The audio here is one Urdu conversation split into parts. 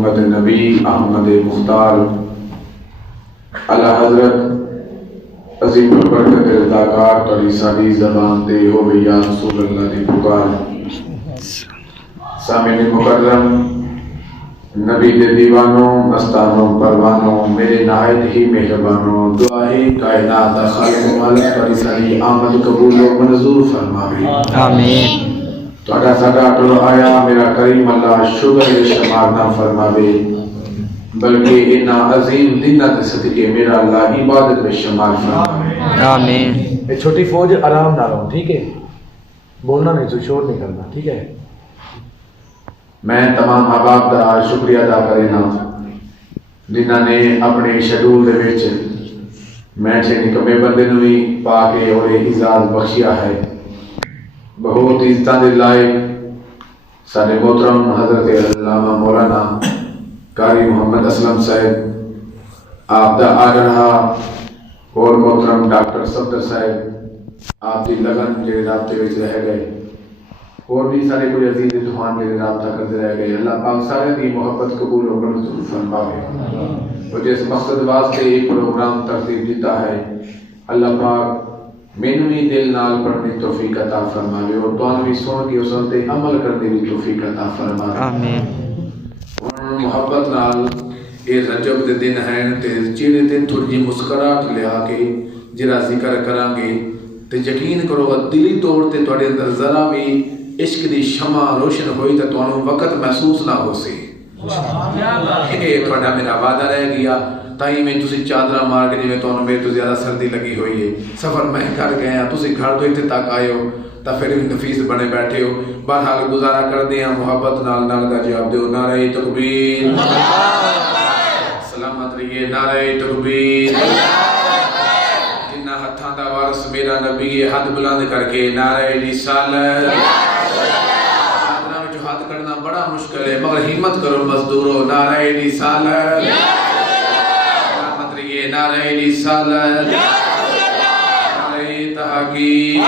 محمد نبی احمد مختار اعلی حضرت عظیم البرکت رضاکار توڑی ساری زبان دے ہو یا رسول اللہ دی پکار سامعین مکرم نبی دے دیوانوں مستانوں پروانوں میرے نہایت ہی مہربانوں دعا ہے کائنات خالق مالک توڑی ساری آمد قبول و منظور فرماوے آمین۔ توڑا ساڑا ٹولو آیا میرا کریم اللہ شکر شمار نہ فرماوے بلکہ انہا عظیم دنہ دے صدقے میرا اللہ عبادت میں شمار فرماوے آمین۔ یہ چھوٹی فوج آرام نہ رہو، ٹھیک ہے؟ بولنا نہیں تو شور نہیں کرنا، ٹھیک ہے؟ میں تمام احباب دا شکریہ ادا کرنا جنہاں نے اپنے شیڈول دے وچ میں نکمے بندے نوں بھی پا کے اور اعزاز بخشیا ہے۔ بہت عزتاں دے لائق سارے محترم حضرت علامہ مولانا قاری محمد اسلم صاحب آپ دا آ رہا اور محترم ڈاکٹر صفدر صاحب آپ دی لگن جڑے رابطے وچ رہ گئے اور بھی سارے کوئی عزیز طوفان جڑے رابطہ کرتے رہ گئے اللہ پاک سارے دی محبت قبول و منظور فرماوے اور جس مقصد واسطے یہ پروگرام ترتیب دیتا ہے اللہ پاک مینوں بھی دل نال پڑھنے توفیق عطا فرماوے اور تانوں بھی سن کے اس تے عمل کرنے دی توفیق عطا فرماوے آمین۔ محبت نال یہ رجب دے دن ہیں تے چہرے تے تھوڑی جی مسکراہٹ لیا کے جڑا ذکر کران گے تے یقین کرو دلی طور تے تواڈے اندر ذرا بھی عشق دی شمع روشن ہوئی تے تانوں وقت محسوس نہ ہو سی یہ تواڈا میرا وعدہ رہ گیا تائیں میں تسی چادرہ مار کے جویں تانوں میرے تو زیادہ سردی لگی ہوئی ہے سفر میں کر گئے ہیں تسی گھر تو اتنے تک آئے ہو تا پھر بھی نفیس بنے بیٹھے ہو بہرحال گزارا کر دیں محبت نال دا جواب دیو نعرہ تکبیر سلامت رہیے نعرہ تکبیر جنہ ہتھاں دا وارث میرا نبی ہاتھ بلند کر کے نعرہ رسالت چادرہ میں جو ہاتھ کرنا بڑا مشکل ہے مگر ہمت کرو مزدورو نعرہ رسالت سلامت رہیے نعرہ رسالت نعرہ تحقیق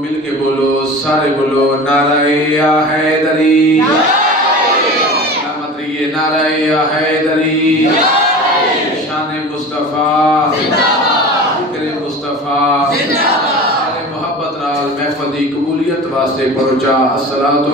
مل کے بولو سارے بولو نعرہ یا حیدری سلامت رہیے نعرہ یا حیدری شان مصطفیٰ ذکر مصطفیٰ سارے محبت نال محفل دی قبولیت واسطے پہنچا الصلاۃ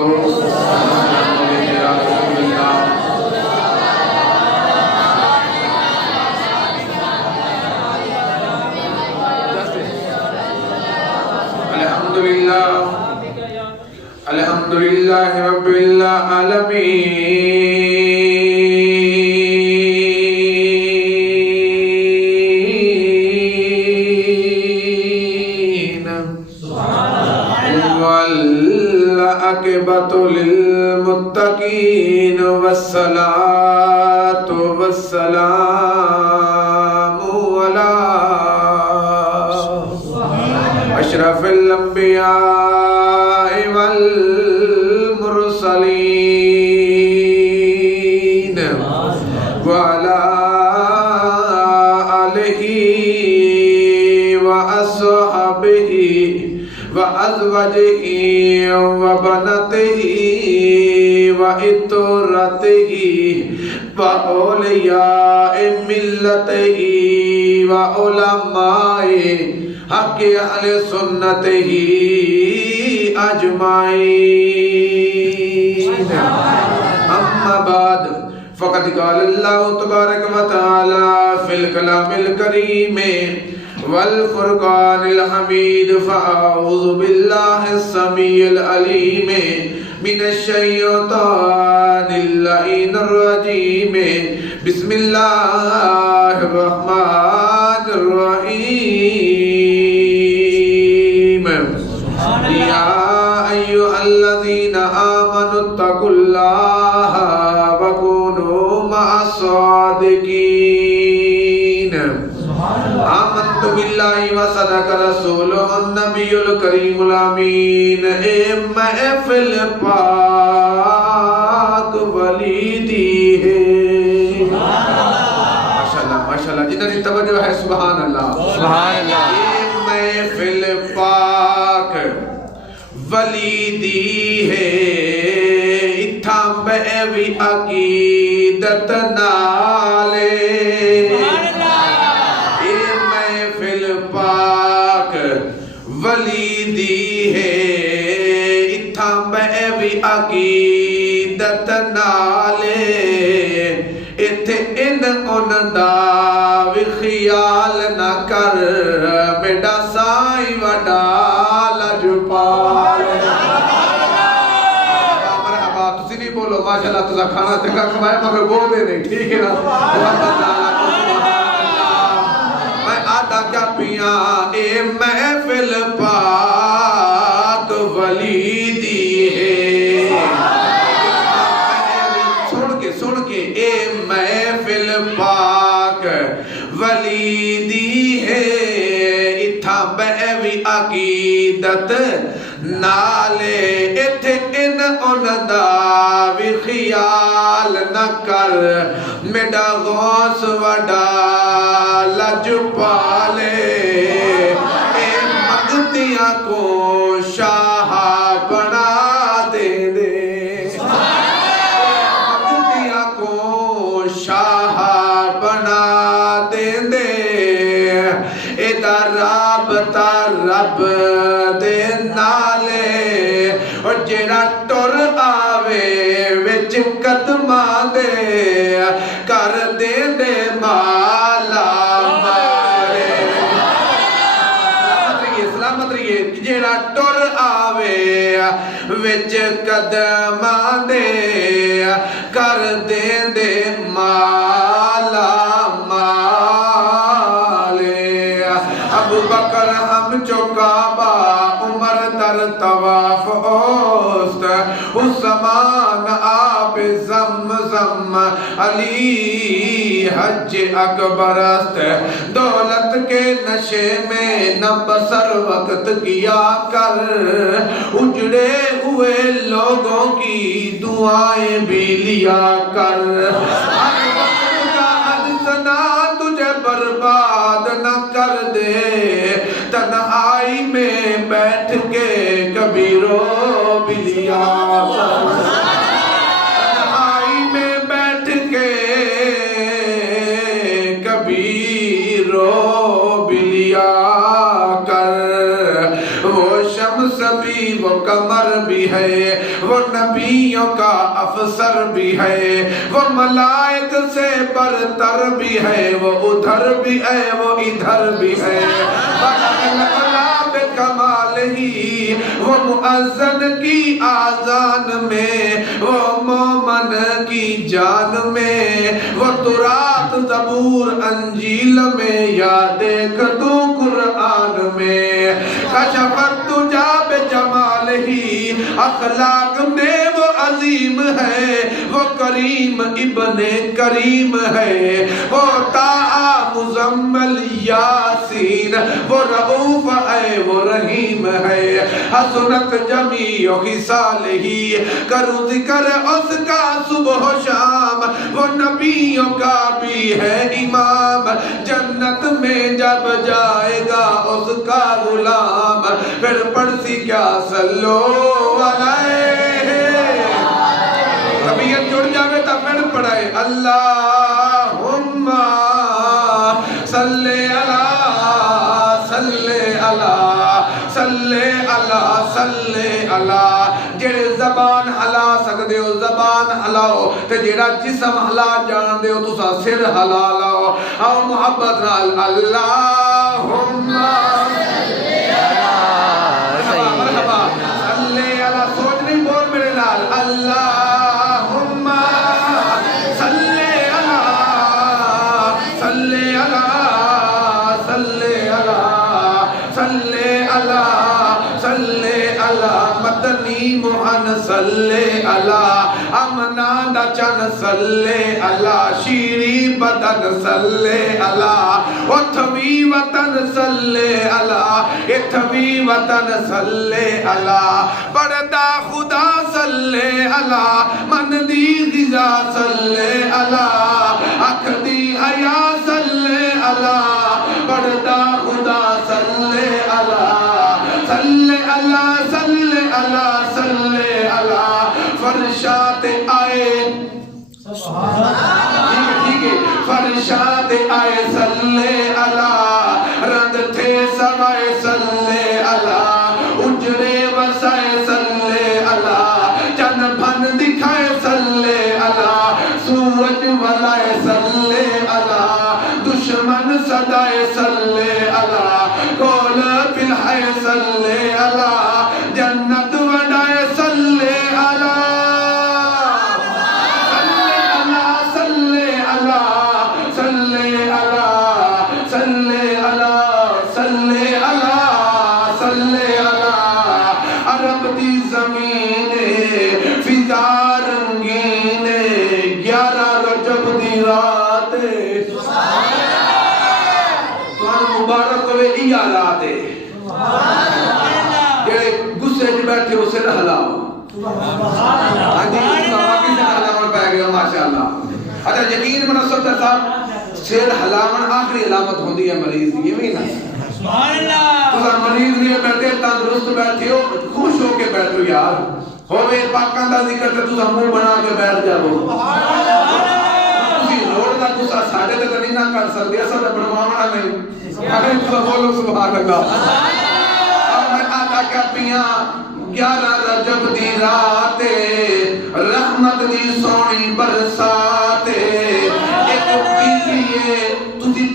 الحمدللہ رب العالمین والعاقبۃ للمتقین والصلاۃ والسلام علی اشرف الانبیاء والمرسلین وعلى آلہ وأصحابہ وأزواجہ وبناتہ وعطرتہ وأولیاء ملتہ وعلماء حق اہل سنت ہی اجمعین اما بعد فقد قال اللہ تبارک و تعالی فی الکلام الکریم والفرقان الحمید فاعوذ باللہ السمیع العلیم من الشیطان اللعین الرجیم بسم اللہ الرحمن الرحیم یا ایہا الذین آمنوا اتقوا اللہ وکونوا مع الصادقین آمنت باللہ وصدق رسولہ النبی الکریم الامین اے محفل پاک ولیدی ہے ماشاءاللہ جنہوں نے توجہ ہے سبحان اللہ سبحان اللہ اے محفل پاک ولیدی ہے اتھا بہ بھی عقیدت نالے اے محفل پاک ولی دی ہے اتھاں بے بھی عقیدت نالے اتھے ان دا بھی خیال نہ کر میڈا سائی وڈا لجپال مرحبا تسی نہیں بولو ماشاءاللہ تسا کھانا چنگا کھوایا مگر بول دے نہیں ٹھیک ہے نا میں آدھا کیا پیاں اے محفل پاک ولی دی ہے سن کے اے محفل پاک ولی دی ہے اتھا بے عقیدت نالے اتھے ان دا بھی خیال نہ کر میڈا غوث وڈا لج پالے اے مگتیاں کو شاہ بنا دے دے مگتیاں کو شاہ بنا دے دے ایدہ رابطہ رب دے نالے اور جیڑا ٹر آوے وچ قدمہ دے کر دے دے مالا مارے سلامت رہیے جیڑا ٹر آوے وچ قدمہ دے کر دے دے مالا ابو بکر ہم چوکابا عمر در طواف اوست عثمان آب زمزم علی حج اکبر است دولت کے نشے میں نہ بسر وقت کیا کر اجڑے ہوئے لوگوں کی دعائیں بھی لیا کر ہر وقت کا حدثنا تجھے برباد نہ کر دے تنہائی میں بیٹھ کے کبھی رو بھی لیا تنہائی میں بیٹھ کے کبھی رو بھی لیا کر وہ شمس بھی وہ قمر بھی ہے وہ نبیوں کا افسر بھی ہے وہ ملائک سے برتر بھی ہے وہ ادھر بھی ہے وہ ادھر بھی ہے کمال ہی وہ مؤذن کی آذان میں وہ مومن کی جان میں وہ تورات زبور انجیل میں یا دیکھ تو قرآن میں کشفت تجا بے جمال ہی اخلاق میں وہ عظیم ہے وہ کریم ابن کریم ہے وہ طاعہ مزمل یاسین وہ رعوف ہے وہ رحیم ہے حسنت جمیع خصال ہی کرو ذکر اس کا صبح و شام وہ نبیوں کا بھی ہے امام جنت میں جب جائے گا اس کا غلام پھر پڑھسی کیا صلو علیہ طبیعت جڑ جاوے تا پھر پڑھائے اللہم صلی اللہ صلی اللہ صلی اللہ صلی اللہ جڑے زبان ہلا سکدے ہو زبان ہلاؤ تے جڑا جسم ہلا جان دے ہو تسا سر ہلا لاؤ او محبت نال اللہم صلی اللہ مرحبا صلی اللہ سوچ نہیں بول میرے نال اللہم صلی اللہ صلی اللہ صلی اللہ صلی اللہ صلی اللہ مدنی موہن صلی اللہ امنا دا چن صلی اللہ شیری بدن صلی اللہ اتھوی وطن صلی اللہ اتھوی وطن صلی اللہ بڑھدا خدا صلی اللہ من دی غذا صلی اللہ اکھ دی حیا صلی اللہ بڑھدا خدا صلی اللہ صلی اللہ صلی اللہ صلی اللہ فرشات آئے ٹھیک ہے فرشاد آئے صلی اللہ رند تھے سمائے صلی اللہ اجرے وسائے صلی اللہ چند بھن دکھائے صلی اللہ سورج ولائے صلی اللہ دشمن صدائے صلی اللہ کول پلہائے صلی اللہ جنت وڈائے صلی اللہ عرب دی زمین فضا رنگین 11 رجب دی رات تمہیں مبارک ہوئے یہ رات ہے جڑے غصے چ بیٹھے ہو سر ہلاؤ ہاں جی باقی سے ہلاون پہ گیا ماشاءاللہ اچھا یقین بنا سکتا صاحب سر ہلاون آخری علامت ہوندی ہے مریض دی یہ بھی نا سبحان اللہ تو مریض نہیں بیٹھے تندرست بیٹھے ہو خوش ہو کے بیٹھو یار ہوے پاکاں دا ذکر تے تساں منہ بنا کے بیٹھ جاؤ سبحان اللہ تسی لوڑ دا تساں ساڈے تے نہیں نہ کر سکدے اساں تے بنواونا نہیں اگر تساں بولو سبحان اللہ اور میں آتا کیا پیاں 11 رجب دی رات رحمت دی سونی برسات ایک بیوی تجھی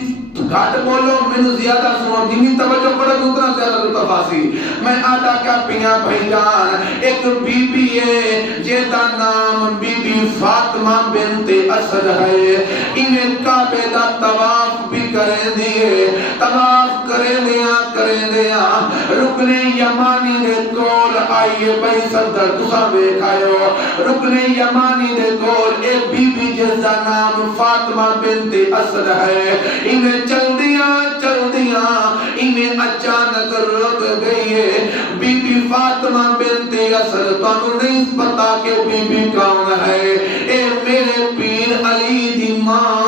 گھاٹ بولو میں زیادہ سنو جنہی توجہ پڑھا اتنا زیادہ تفاصی میں آدھا کیا پیاں بھائی جان ایک بی بی ہے جیدہ نام بی بی فاطمہ بنت اسد ہے انہیں کعبے دا طواف بھی کریں دیئے طواف کریں دیا رکن یمانی دے کول آئیے بھائی صدر تسا بیکھائیو رکن یمانی دے کول ایک بی بی جیدہ نام فاطمہ بنت اسد ہے انہیں چل دیا انہیں اچانک رک گئی ہے بی بی فاطمہ بنت اسد تو نہیں پتا کہ بی بی کون ہے اے میرے پیر علی دی ماں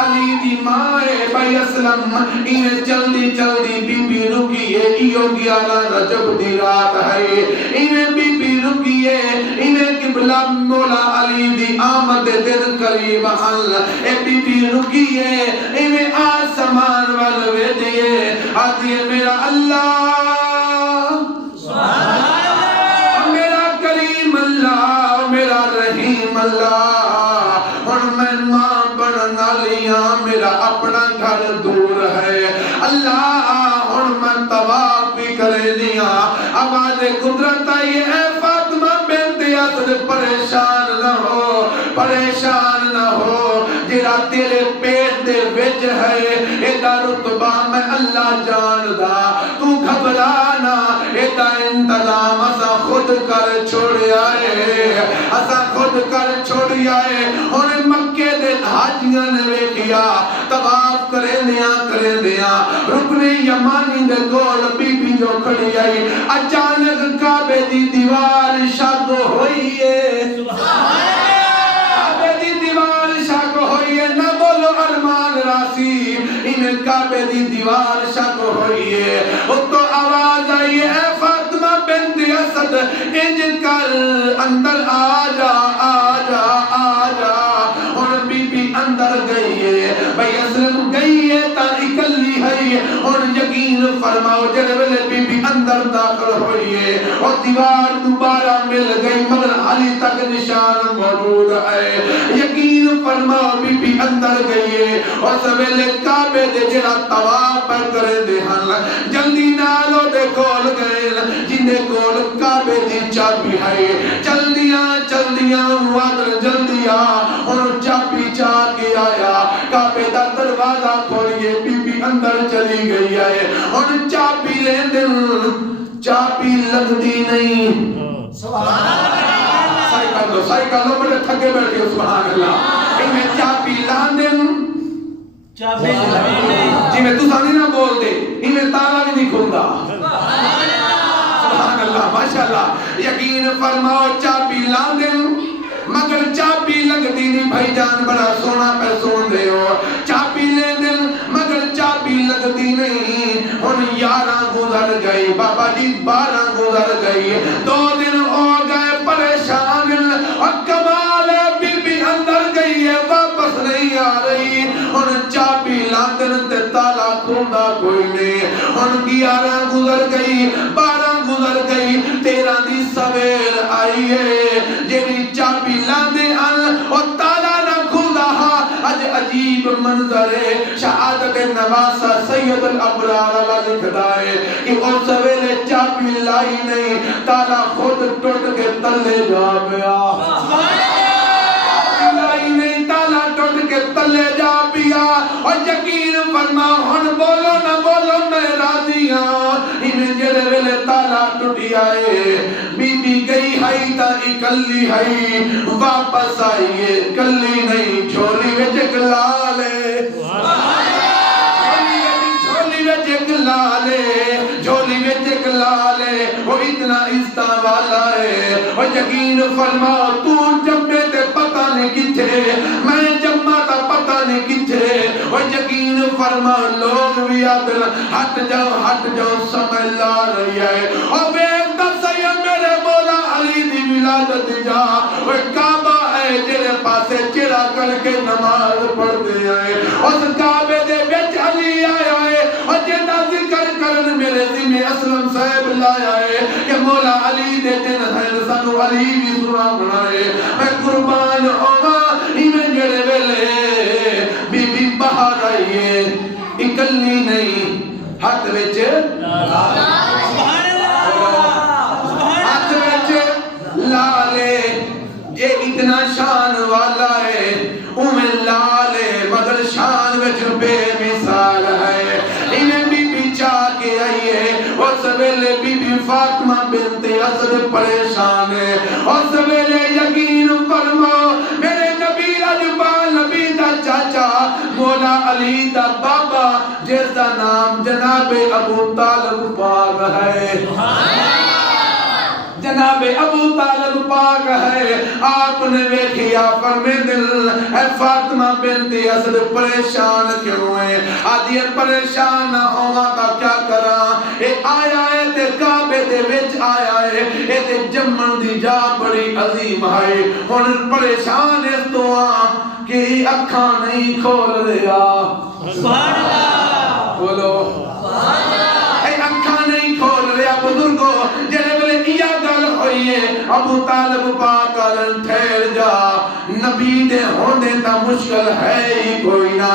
علی دی ماں بھائی اسلم انہیں جلدی بی بی رکیے ایو 11 رجب دی رات ہے انہیں بی بی رکیے انہیں قبلہ مولا علی دی آمد دن قریب حل اے بی بی رکیے انہیں آسمان والوے دیئے آدھیے میرا اللہ میرا کریم اللہ میرا رحیم اللہ اور میں ماں بڑھنا لیا میرا اپنا گھر دور ہے اللہ اور میں طواف بھی کرے دیا آواز قدرت آئی اے فاطمہ بنت اسد پریشان نہ ہو جرا تیرے پیٹ دے وچ ہے ایدہ رتبہ میں اللہ جان دا تو گھبرانا ایدہ انتظام اسا خود کر چھوڑی آئے اور مکہ دے حاجیاں نے ویکھیا طواف کرے دیا رکن یمانی دے کول بی بی جو کھڑی آئی اچانک کعبے دی دیوار شک ہوئی ہے کعبے دی دیوار شک ہوئی ہے نہ بولو ارمان راسی انہیں کعبے دی دیوار شک ہوئی ہے تو آواز آئی ہے اے فاطمہ بنت اسد انج کر اندر آجا اور بی بی اندر گئی ہے بھئی اسلم گئی ہے تا اکلی ہے اور یقین فرماؤ جڑے ویلے بی بی اندر داخل ہوئی ہے اور دیوار دوبارہ مل گئی مگر علی تک نشان موجود ہے یقین فرماؤ بی بی اندر گئی ہے اور سویلے کعبے دے جڑا طواف کرے دے ہن جلدی نالو دے کول گئے جنے کول کعبے دی چابی ہے چل دیا وادر جلدی اور چابی چاہ کے آیا کعبے دا دروازہ کھولیے بی بی اندر چلی گئی ہے اور چابی لے دن چابی لگ دی نہیں سائی کر لو بڑے تھکے بیٹھے سبحان اللہ انہیں چابی لان دن جی میں تو سانی نہ بول دے انہیں تالا بھی نہیں کھلتا سبحان اللہ ماشاءاللہ یقین فرماؤ چابی لان دن مگر چابی لگ دی نہیں بھائی جان بڑا سونا پہ سون دے ہو چابی لے دن مگر چابی لگ دی نہیں ان 11 گزر گئی بابا جی 12 گزر گئی 2 دن ہو گئے پریشان کمال ہے بی بی اندر گئی ہے واپس نہیں آ رہی ہن چابی لاندن تے تالا کھوندا کوئی نہیں ہن 11 گزر گئی 12 گزر گئی 13 دی سویر آئی ہے جیڑی چابی لاندے ان او تالا نہ کھوندا اج عجیب منظر ہے شہادت نواسہ سید الابرار اللہ لکھدا ہے کہ اس ویلے چابی لائی نہیں تالا خود ٹوٹ کے تلے جا گیا چابی لائی نہیں تالا ٹوٹ کے تلے جا پیا اور یقین فرما ہن بولو نہ بولو میں راضی ہاں انہیں جڑے ویلے تالا ٹوٹی آئے بی بی گئی ہائی تا اکلی ہائی واپس آئیے کلی نہیں جھولی وچ ایک لالے جھولی وچ ایک لالے جھولی وچ ایک لالے وہ اتنا عزت والا ہے اور یقین فرما تو جمے تے پتہ نہیں کتھے میں جمع تا پتہ نہیں کتھے اور یقین فرما لوگ بھی آدھر ہٹ جاؤ سمجھ لا رہی ہے اور بیگ دا سید میرے مولا علی دی ولادت جا اور کعبہ ہے جیرے پاسے چرا کر کے نماز پڑھ دے آئے اس کعبے دے بیچ علی آیا ہے اور جیدہ ذکر کرن میرے ذمہ اسلم صاحب لایا ہے کہ مولا علی دے جن حین سنو علی بھی سنا بنائے میں قربان ہوگا انہیں جڑے ویلے بی بی باہر آئیے اکلی نہیں ہاتھ وچ ہاتھ وچ لالے یہ اتنا شان والا ہے اومن لالے مگر شان وچ بے مثال ہے انہیں بی بی چاہ کے آئیے اور سویلے بی بی فاطمہ بنت اسد پریشان ہے اور سویلے یقین فرما میرے نبی رجبال نبی دا چاچا مولا علی دا بابا جس دا نام جناب ابو طالب پاک ہے جناب ابو طالب پاک ہے آپ نے ویکھیا فرمے دل اے فاطمہ بنت اسد پریشان کیوں ہے آدھی پریشان نہ ہوا کا کیا کرا اے آیا ہے تے کعبے دے وچ آیا ہے اے تے جمن دی جا بڑی عظیم ہے ہن پریشان اس تو کہ اکھاں نہیں کھول رہا سبحان اللہ بولو سبحان اللہ اے اکھاں نہیں کھول رہا بزرگو جڑے بلے کیا گل ہوئی ہے ابو طالب پاک آلن ٹھہر جا نبی دے ہوندے تا مشکل ہے ہی کوئی نہ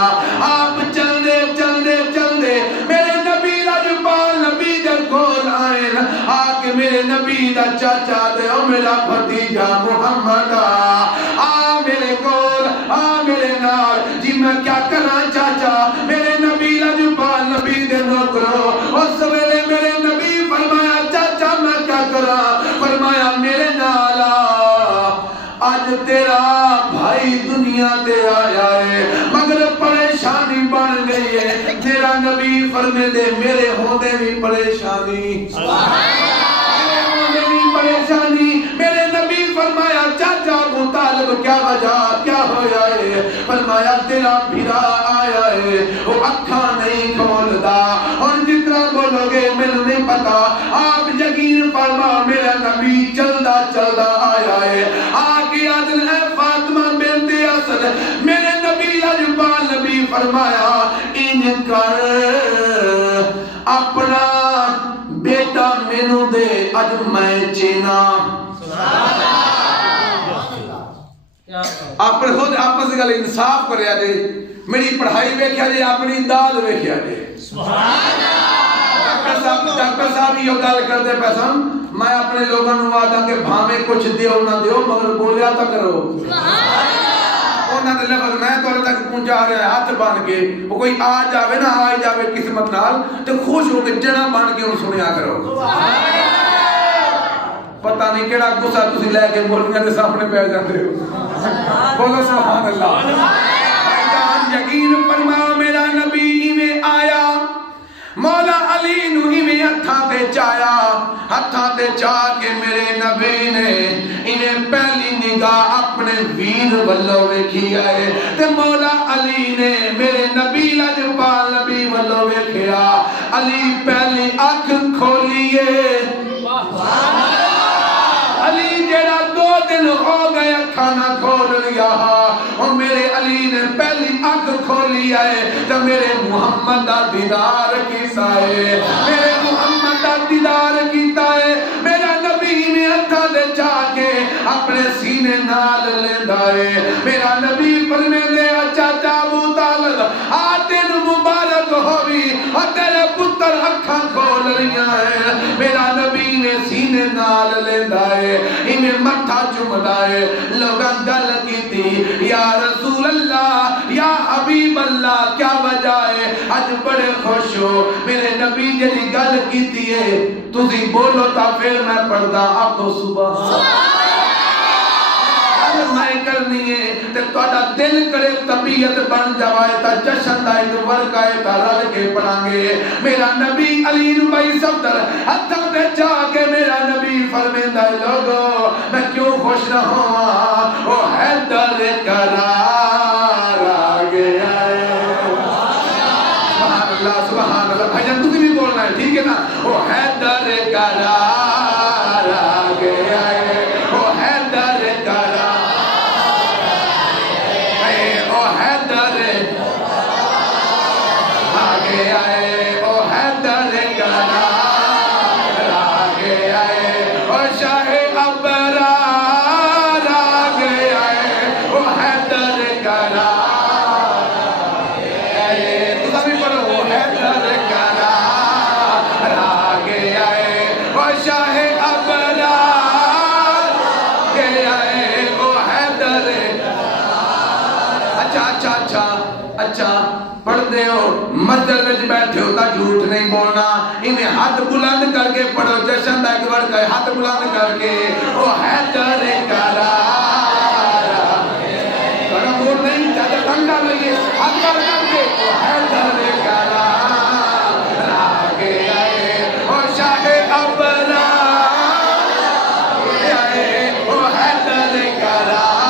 آپ چل دے میرے نبی رجبال نبی دے کول آئین آکے میرے نبی دا چاچا دے او میرا بھتیجا محمد میرے کول میرے نال جی میں کیا کرنا چاچا میرے نبی رجبال نبی دے نوکرو اس سویلے میرے نبی فرمایا چاچا میں کیا کرا فرمایا میرے نالا آج تیرا بھائی دنیا تے آیا ہے مگر پریشانی بن گئی ہے تیرا نبی فرمے دے میرے ہوندے بھی پریشانی میرے ہوندے بھی پریشانی میرے نبی فرمایا چاچا ابو طالب کیا وجہ کیا ہویا ہے فرمایا تیرا بھیرا آیا ہے وہ اکھاں نہیں کھولدا اور جتنا بولو گے مجھے نہیں پتا آپ یقین فرما میرا نبی چلدا آیا ہے آگے آدن ہے فاطمہ بنت اسد میرے نبی رجبال نبی فرمایا ان کر اپنا بیٹا مینو دے اج میں چینا آپ خود آپس گل انصاف کریا جے میری پڑھائی ویکھیا جے اپنی داد ویکھیا جے ڈاکٹر صاحب یہ گل کرتے پیسہ میں اپنے لوگوں نے وعدہ کہ بھاویں کچھ دیو نہ دیو مگر بولیا تا کرو انہاں نے لفظ میں تو تک پہنچا رہا ہے ہاتھ بن کے وہ کوئی آ جاوے نہ آ جاوے قسمت نال تو خوش ہو کے جنا بن کے ان سنیا کرو پتہ نہیں کیڑا غصہ تسی لے کے بولیاں دے سامنے پہ جاندے ہو بولو سبحان اللہ بھائی یقین فرما میرا نبی میں آیا مولا علی نو میں ہتھاں تے چاہ کے میرے نبی نے انہیں پہلی نگاہ اپنے ویر والو ویکھی آئے تے مولا علی نے میرے نبی لجپال نبی والو ویکھیا علی پہلی اکھ کھولیے علی جڑا 2 دن ہو گیا اکھاں نہ کھول لیا اور میرے علی نے پہلی اکھ کھولی ہے تو میرے محمد دا دیدار کیتا ہے میرے محمد دا دیدار کیتا ہے میرا نبی میں ہتھاں دے جا کے اپنے سینے نال لیندا ہے میرا نبی فرمیندے چاچا ابو طالب آ تین مبارک ہووی اور تیرے پتر اکھاں کھول رہیاں ہیں میرا نبی نے سینے نال لیندا ہے انہیں متھا چومدا ہے لوگاں گل کیتی یا رسول اللہ یا حبیب اللہ کیا وجہ ہے اج بڑے خوش ہو میرے نبی جی گل کیتی ہے تسی بولو تا پھر میں پڑھدا آکھو سبحان میں کرنی ہے تے تہاڈا دل کرے طبیعت بن جائے تا جشن دا ایک ورقہ ہے تا رل کے پڑھانگے میرا نبی علی بھائی صفدر ہتھاں تے جا کے میرا نبی فرمیندا ہے لوگو میں کیوں خوش نہ ہواں او حیدر قرار آ گیا ہے سبحان اللہ بھائی جان تسی بھی بولنا ہے ٹھیک ہے نا او حیدر قرار آ گیا ہے او حیدر قرار پڑھتے ہو مسجد میں بیٹھے ہو تا جھوٹ نہیں بولنا انہیں ہاتھ بلند کر کے پڑھو جشن دا ایک ورقہ ہے ہاتھ بلند کر کے او حیدر قرار کڑا بول نہیں چاہتا ٹھنڈا لگے ہاتھ بلند کر کے او حیدر قرار آ گیا ہے او شاہ ابرار او حیدر قرار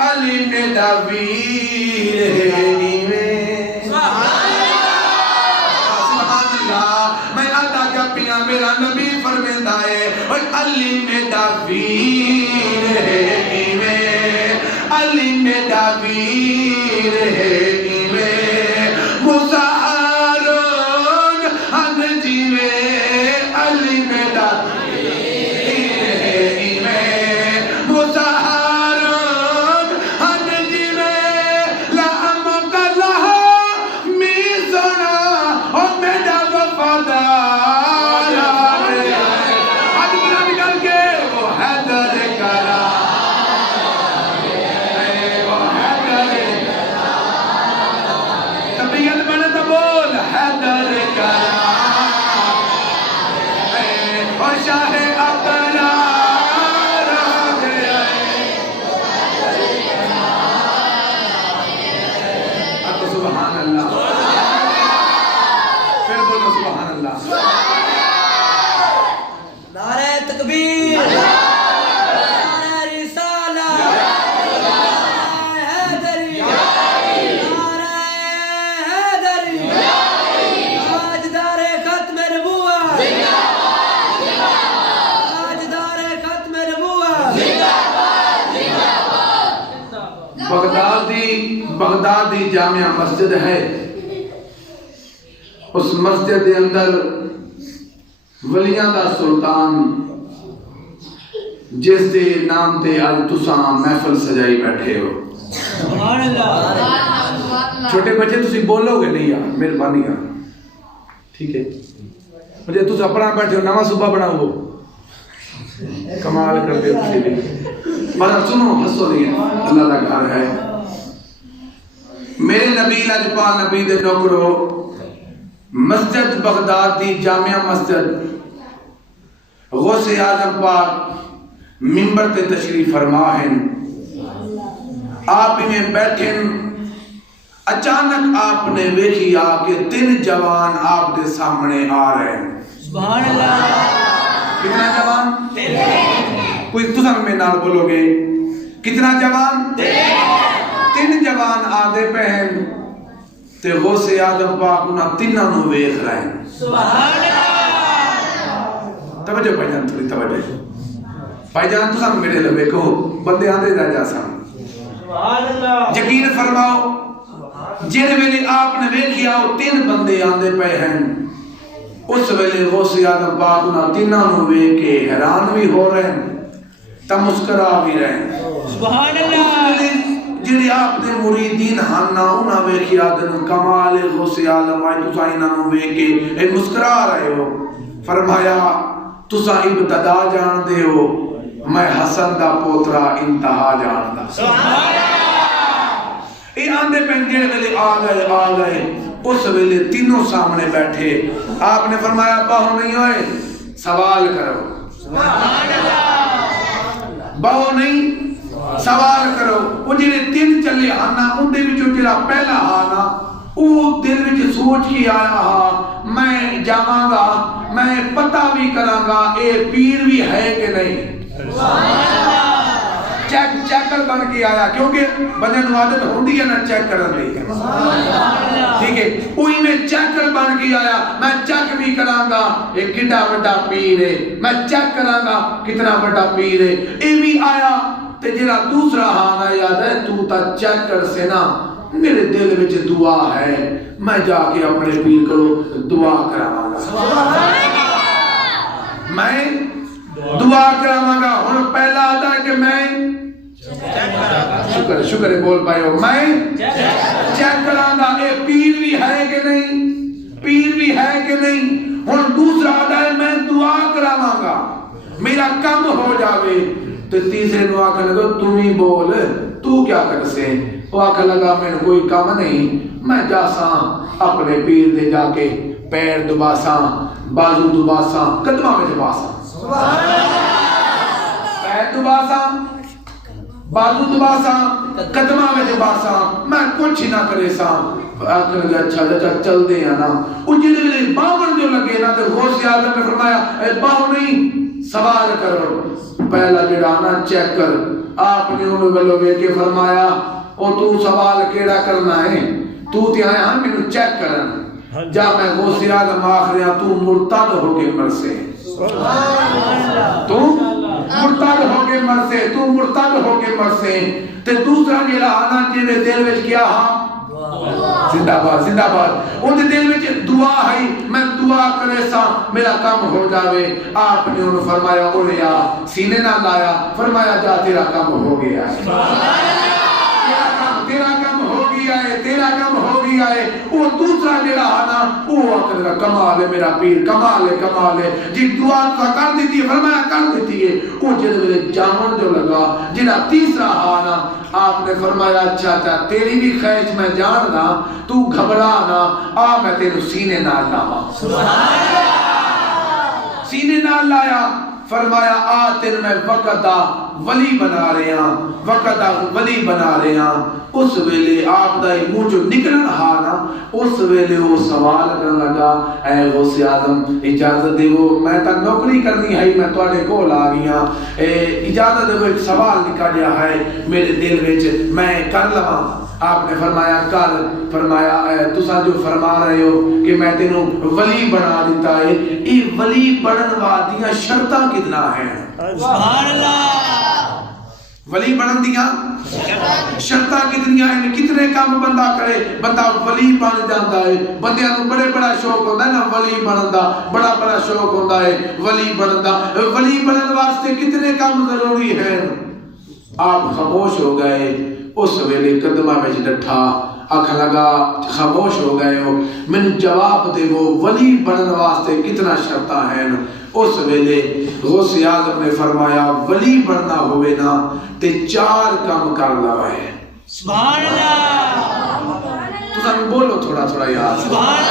علی میرا ویر ہے سبحان اللہ میں ادا کیا پیا میرا نبی فرمیندہ ہے علی میرا ویر ہے علی میرا ویر ہے مسارون ہن جیوے علی میرا بغدادی جامعہ مسجد ہے اس مسجد کے اندر ولیاں دا سلطان جس دے نام تے آج تساں محفل سجائی بیٹھے ہو سبحان اللہ چھوٹے بچے تسی بولو گے نہیں یار مہربانی یار ٹھیک ہے مجھے تس اپنا بیٹھے ہو نواں صبح بناؤ کمال کر دے پر سنو ہنسو نہیں اللہ کا گھر ہے میرے نبی لاجپال نبی دے نوکرو مسجد بغداد دی جامعہ مسجد غوث اعظم پاک منبر تے تشریف فرما ہیں آپ میں بیٹھیں اچانک آپ نے ویکھی آ کے 3 جوان آپ دے سامنے آ رہے ہیں سبحان اللہ کتنا جوان کوئی تساں میں نال بولو گے کتنا جوان 3 جوان آدھے پہن تے غوث آدم پاک انہاں تیناں نو ویکھ رہے ہیں سبحان اللہ توجہ بھائی جان تھوڑی توجہ بھائی جان تساں میرے لبے کہو بندے آندے جا سن سبحان اللہ یقین فرماؤ جڑے ویلے آپ نے ویکھیا او 3 بندے آندے پئے ہیں اس ویلے غوث آدم پاک انہاں تیناں نو ویکھ کے حیران بھی ہو رہے ہیں تے مسکرا بھی رہے ہیں سبحان اللہ جڑے آپ دے مریدین ہانا انہاں ویکھیا دن کمال غوث آدم آئے تساں انہاں نو ویکھ کے اے مسکرا رہے ہو فرمایا تساں ابتدا جان دے ہو میں حسن دا پوترا انتہا جان دا سبحان اللہ اے آندے پنجے ویلے آ گئے اس ویلے تینوں سامنے بیٹھے آپ نے فرمایا باہو نہیں ہوئے سوال کرو سبحان اللہ باہو نہیں سوال کرو وہ جنہیں 3 چلے آنا ان دے وچوں جڑا پہلا آنا وہ دل وچ سوچ کے آیا ہا میں جاواں گا میں پتہ بھی کراں گا اے پیر بھی ہے کہ نہیں چیکر بن کے آیا کیونکہ بندے نو عادت ہوندی ہے نا چیک کرن دی ٹھیک ہے اوہی میں چیکر بن کے آیا میں چیک بھی کراں گا اے کڈا بڑا پیر ہے میں چیک کراں گا کتنا بڑا پیر ہے اے بھی آیا تے جڑا دوسرا ہاں ہے یاد ہے تو تا چیک کر سے نا میرے دل وچ دعا ہے میں جا کے اپنے پیر کو دعا کراواں گا میں دعا کراواں گا ہن پہلا آتا ہے کہ میں شکر ہے بول پائے ہو میں چیک کراں گا اے پیر بھی ہے کہ نہیں پیر بھی ہے کہ نہیں ہن دوسرا آتا ہے میں دعا کراواں گا میرا کم ہو جاوے تو تیسرے نو آکھنے لگا تم ہی بول تو کیا کر سے وہ آکھنے لگا میں کوئی کام نہیں میں جا ساں اپنے پیر دے جا کے پیر دباساں بازو دباساں قدمہ میں دباساں پیر دباساں بازو دباساں قدمہ میں دباساں میں کچھ نہ کرے ساں آکھنے لگا اچھا چل دے آنا ان جنہیں میرے باون جو لگے نا تو غوث آدم نے فرمایا اے باو نہیں سوال کرو پہلا جڑانا چیک کر آپ نے انہوں گلو گے کہ فرمایا او تو سوال کیڑا کرنا ہے تو تے آیا ہم انہوں چیک کرنا جا میں غوث آدم آخریا تو مرتد ہو کے مرسے تو مرتد ہو کے مرسے تو مرتد ہو کے مرسے تے دوسرا جڑا آنا جنہیں دل وچ کیا ہاں زندہ باد ان دل وچ دعا ہے میں دعا کرے سا میرا کام ہو جاوے آپ نے انہوں فرمایا اڑیا سینے نہ لایا فرمایا جا تیرا کام ہو گیا ہے تیرا کام ہو گیا ہے تیرا کام ہو گیا ہے وہ دوسرا جڑا آنا وہ آخر کا کمال ہے میرا پیر کمال ہے جی دعا تو کر دیتی ہے فرمایا کر دیتی ہے وہ جڑے میرے جامن جو لگا جڑا تیسرا آنا آپ نے فرمایا اچھا تیری بھی خواہش میں جان دا تو گھبرا نہ آ میں تیرے سینے نال لاواں سینے نال لایا فرمایا آ تین میں وقت دا ولی بنا رہے ہیں اس ویلے آپ دا منہ جو نکلن ہا نا اس ویلے وہ سوال کرنے لگا اے غوث آدم اجازت دے وہ میں تا نوکری کرنی ہے میں تواڈے کول آ گیا اجازت دے وہ ایک سوال نکلیا ہے میرے دل وچ میں کر لواں آپ نے فرمایا کر فرمایا تساں جو فرما رہے ہو کہ میں تینوں ولی بنا دیتا ہے یہ ولی بنن وادیاں شرطاں کتنا ہیں سبحان اللہ ولی بنن دیاں شرطاں کتنی ہیں کتنے کام بندہ کرے بندہ ولی بن جاندا ہے بندیاں نوں بڑا شوق ہوندا ہے نا ولی بنن دا بڑا شوق ہوندا ہے ولی بنن واسطے کتنے کام ضروری ہیں آپ خاموش ہو گئے اس ویلے قدمہ میں ڈٹھا آکھا لگا خاموش ہو گئے ہو میں جواب دے وہ ولی بنن واسطے کتنا شرطاں ہیں اس ویلے غوث اعظم نے فرمایا ولی بننا ہوئے نا تے 4 کام کر لوائے سبحان اللہ تو سب بولو تھوڑا یاد سبحان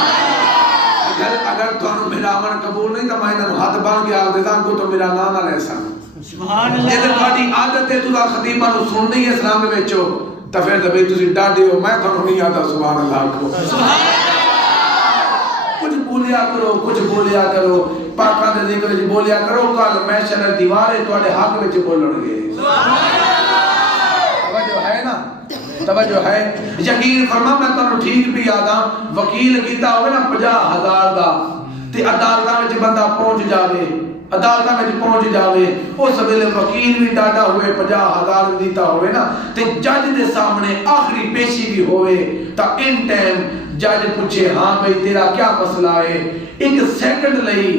اللہ اگر تو میرا عمل قبول نہیں تو میں نے ہاتھ باندھ کے آگ دیتا کو تو میرا نام نہ لے سکتا سبحان اللہ جے تہاڈی عادت ہے تساں خطیباں نوں سننی ہے اسلام دے وچ تے پھر تے تسی ڈاڈے ہو میں تھانوں نہیں آتا سبحان اللہ کو سبحان اللہ کچھ بولیا کرو پاکاں دے ذکر وچ بولیا کرو کل محشر دیوارے تواڈے حق وچ بولن گے توجہ ہے نا توجہ ہے یقین فرما میں تانوں ٹھیک بھی یاداں وکیل کیتا ہوے نا 50,000 دا تے عدالتاں وچ بندہ پہنچ جاوے عدالتاں وچ پہنچ جاوے اس ویلے وکیل بھی ڈاڈا ہوئے 50,000 دیتا ہوئے نا تے جج دے سامنے آخری پیشی بھی ہوئے تا ان ٹائم جج پوچھے ہاں بھئی تیرا کیا مسئلہ ہے 1 سیکنڈ لئی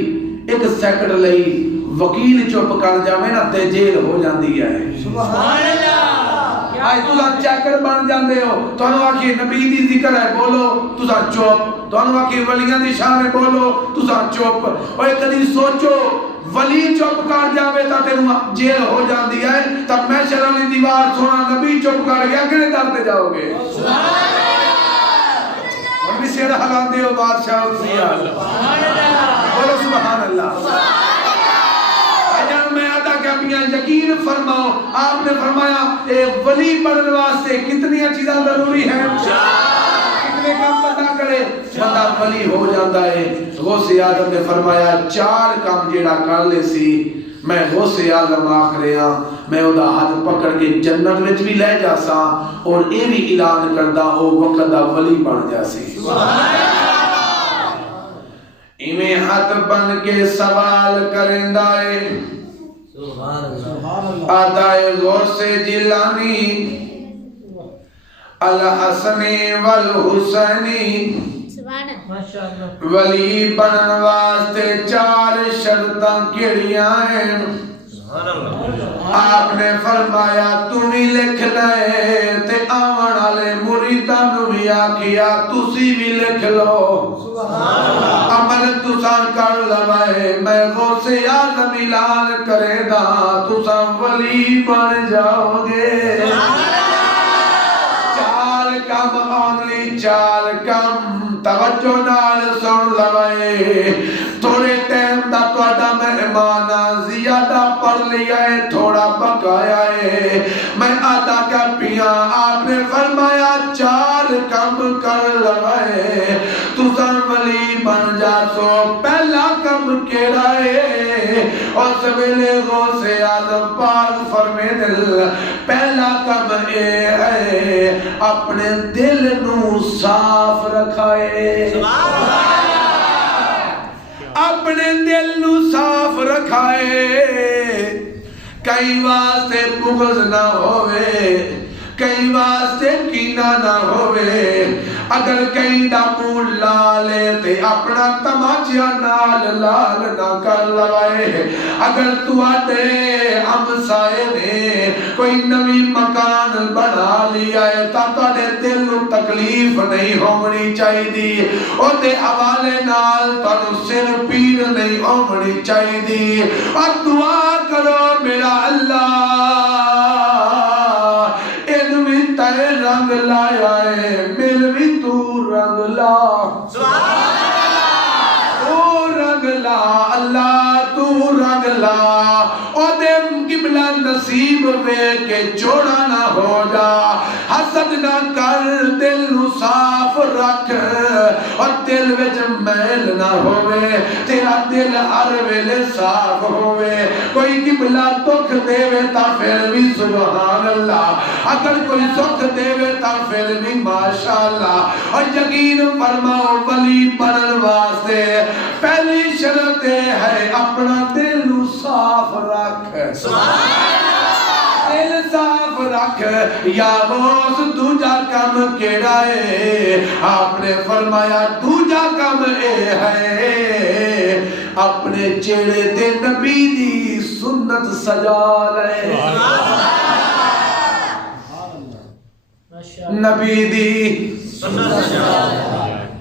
وکیل چپ کر جاوے نا تے جیل ہو جاندی ہے سبحان اللہ آج تُسا چیکر بن جاندے ہو تو انہوں آکھی نبی دی ذکر ہے بولو تُسا چوپ تو انہوں آکھی ولیاں دی شان ہے بولو تُسا چوپ اور ایک قدی سوچو ولی چوپ کر جاوے تا تینوں جیل ہو جاندی ہے تب میں شرعی دیوار سونا نبی چوپ کر گیا کنے در تے جاؤ گے اور بھی سیر حلان دے ہو بادشاہ سبحان اللہ بولو سبحان اللہ میں آدھا کیا بھی یقین فرماؤ آپ نے فرمایا اے ولی بننے واسطے کتنی چیزیں ضروری ہیں کتنے کام بندہ کرے بندہ ولی ہو جاتا ہے غوث اعظم نے فرمایا 4 کام جیڑا کر لے سی میں غوث اعظم آخرے ہاں میں ادا ہاتھ پکڑ کے جنت وچ بھی لے جا سا اور اے بھی اعلان کردہ او وقت دا ولی بن جا سی ایمیں ہاتھ بن کے سوال کرندہ ہے آدائے غوث جیلانی الحسن والحسنی ولی بنن واسطے 4 شرطاں کیڑیاں ہیں آپ نے فرمایا تمہیں لکھ لے تے آون والے مریداں نوں بھی آکھیا تسی بھی لکھ لو عمل تساں کر لوائے میں غوث اعظم اعلان کرے دا تساں ولی بن جاؤ گے 4 کم اونلی 4 کم توجہ نال سن لوائے تھوڑے ٹائم دا تواڈا مہمان زیادہ پڑھ لیا ہے تھوڑا بقایا ہے میں آدھا کیا پیا آپ نے فرمایا 4 کم کر لوائے تساں ولی بن جا سو پہلا کم کیڑا ہے اور سویلے غوث اعظم پاک فرمے دل پہلا کم اے ہے اپنے دل نو صاف رکھائے اپنے دل نو صاف رکھائے کئی واسطے بغض نہ ہوئے کئی واسطے کینہ نہ ہوئے اگر کہیں دا منہ لالے تے اپنا تماچیا نال لال نہ کر لوائے اگر تو آتے ہمسائے نے کوئی نوی مکان بنا لیا ہے تا تانے دل تکلیف نہیں ہونی چاہی دی اور دے حوالے نال تانو سر پیر نہیں ہونی چاہی دی اور دعا کرو میرا اللہ رنگ لایا ہے مل بھی تو رنگ لا او رنگ لا اللہ تو رنگ لا او دے قبلہ نصیب میں کہ جوڑا نہ ہو جا حسد نہ کر دل نو صاف رکھ اور دل وچ میل نہ ہوئے تیرا دل ہر ویلے صاف ہوئے کوئی قبلہ دکھ دے وے تا پھر بھی سبحان اللہ اگر کوئی سکھ دے وے تا پھر بھی ماشاءاللہ اور یقین فرماؤ ولی بنن واسطے پہلی شرط ہے اپنا دل نو صاف رکھ دل صاف رکھ یا غوث دوجا کم کیڑا ہے آپ نے فرمایا دوجا کم اے ہے اپنے چہرے تے نبی دی سنت سجا لے نبی دی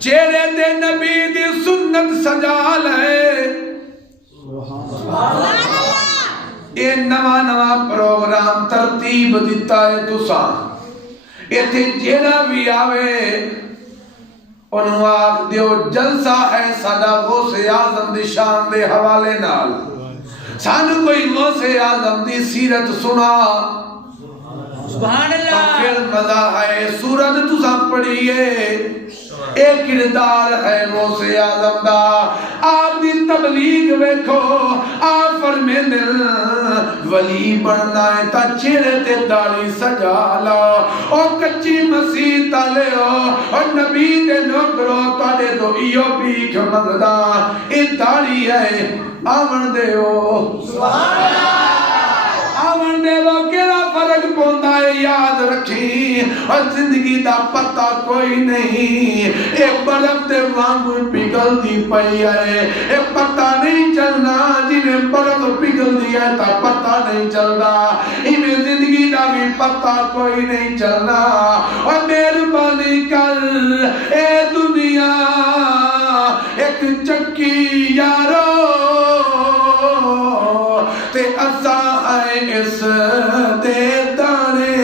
چہرے تے نبی دی سنت سجا لے یہ نوا پروگرام ترتیب دیتا ہے تسا یہ تھے جیڑا بھی آوے انہوں آگ دیو جلسہ ہے صدا غوث اعظم دی شان دے حوالے نال سانو کوئی غوث اعظم دی سیرت سنا سبحان اللہ پھر مزہ ہے سورت تسا پڑھئیے ایک کردار ہے غوث اعظم دا آپ دی تبلیغ ویکھو آپ فرمیندے ولی بننا ہے تا چہرے تے داڑھی سجا لاؤ او کچی مسیح تالے ہو اور نبی دے نوکرو تالے تو ایو بھی منگدا اے داڑھی ہے آمن دے ہو سبحان اللہ آمن دے وہ کیڑا فرق پوندا ہے یاد رکھی اور زندگی دا پتہ کوئی نہیں اے برف دے وانگو پگھل دی پئی ہے اے پتہ نہیں چلنا جویں برف پگھل دی ہے تا پتہ نہیں چلدا ایویں زندگی دا بھی پتہ کوئی نہیں چلنا اور مہربانی کر اے دنیا ایک چکی یارو تے اساں آئے اس دے دانے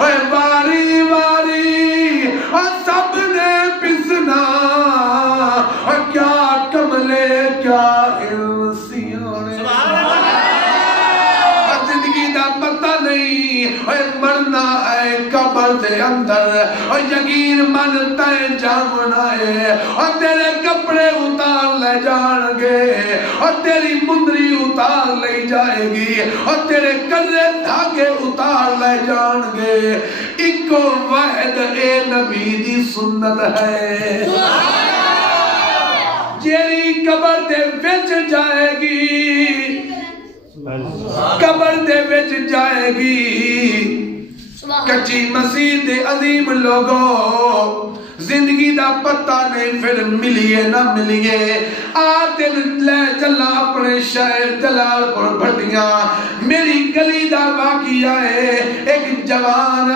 اے واری واری اور سب نے پسنا اور کیا کملے کیا انسیانے زندگی دا پتہ نہیں اور مرنا ہے قبر دے اندر اور یقین منتا ہے جامنا ہے اور تیرے کپڑے اتار لے جان گے اور تیری مندری اتار لے جائے گی اور تیرے کرے دھاگے اتار لے جان گے ایکو واحد اے نبی دی سنت ہے جیری قبر دے وچ جائے گی قبر دے وچ جائے گی کچی مسیح دے عظیم لوگوں زندگی دا پتہ نہیں پھر ملیے نہ ملیے آتے لے چلا اپنے شہر جلال پور بھٹیاں میری گلی دا واقعہ ہے ایک جوان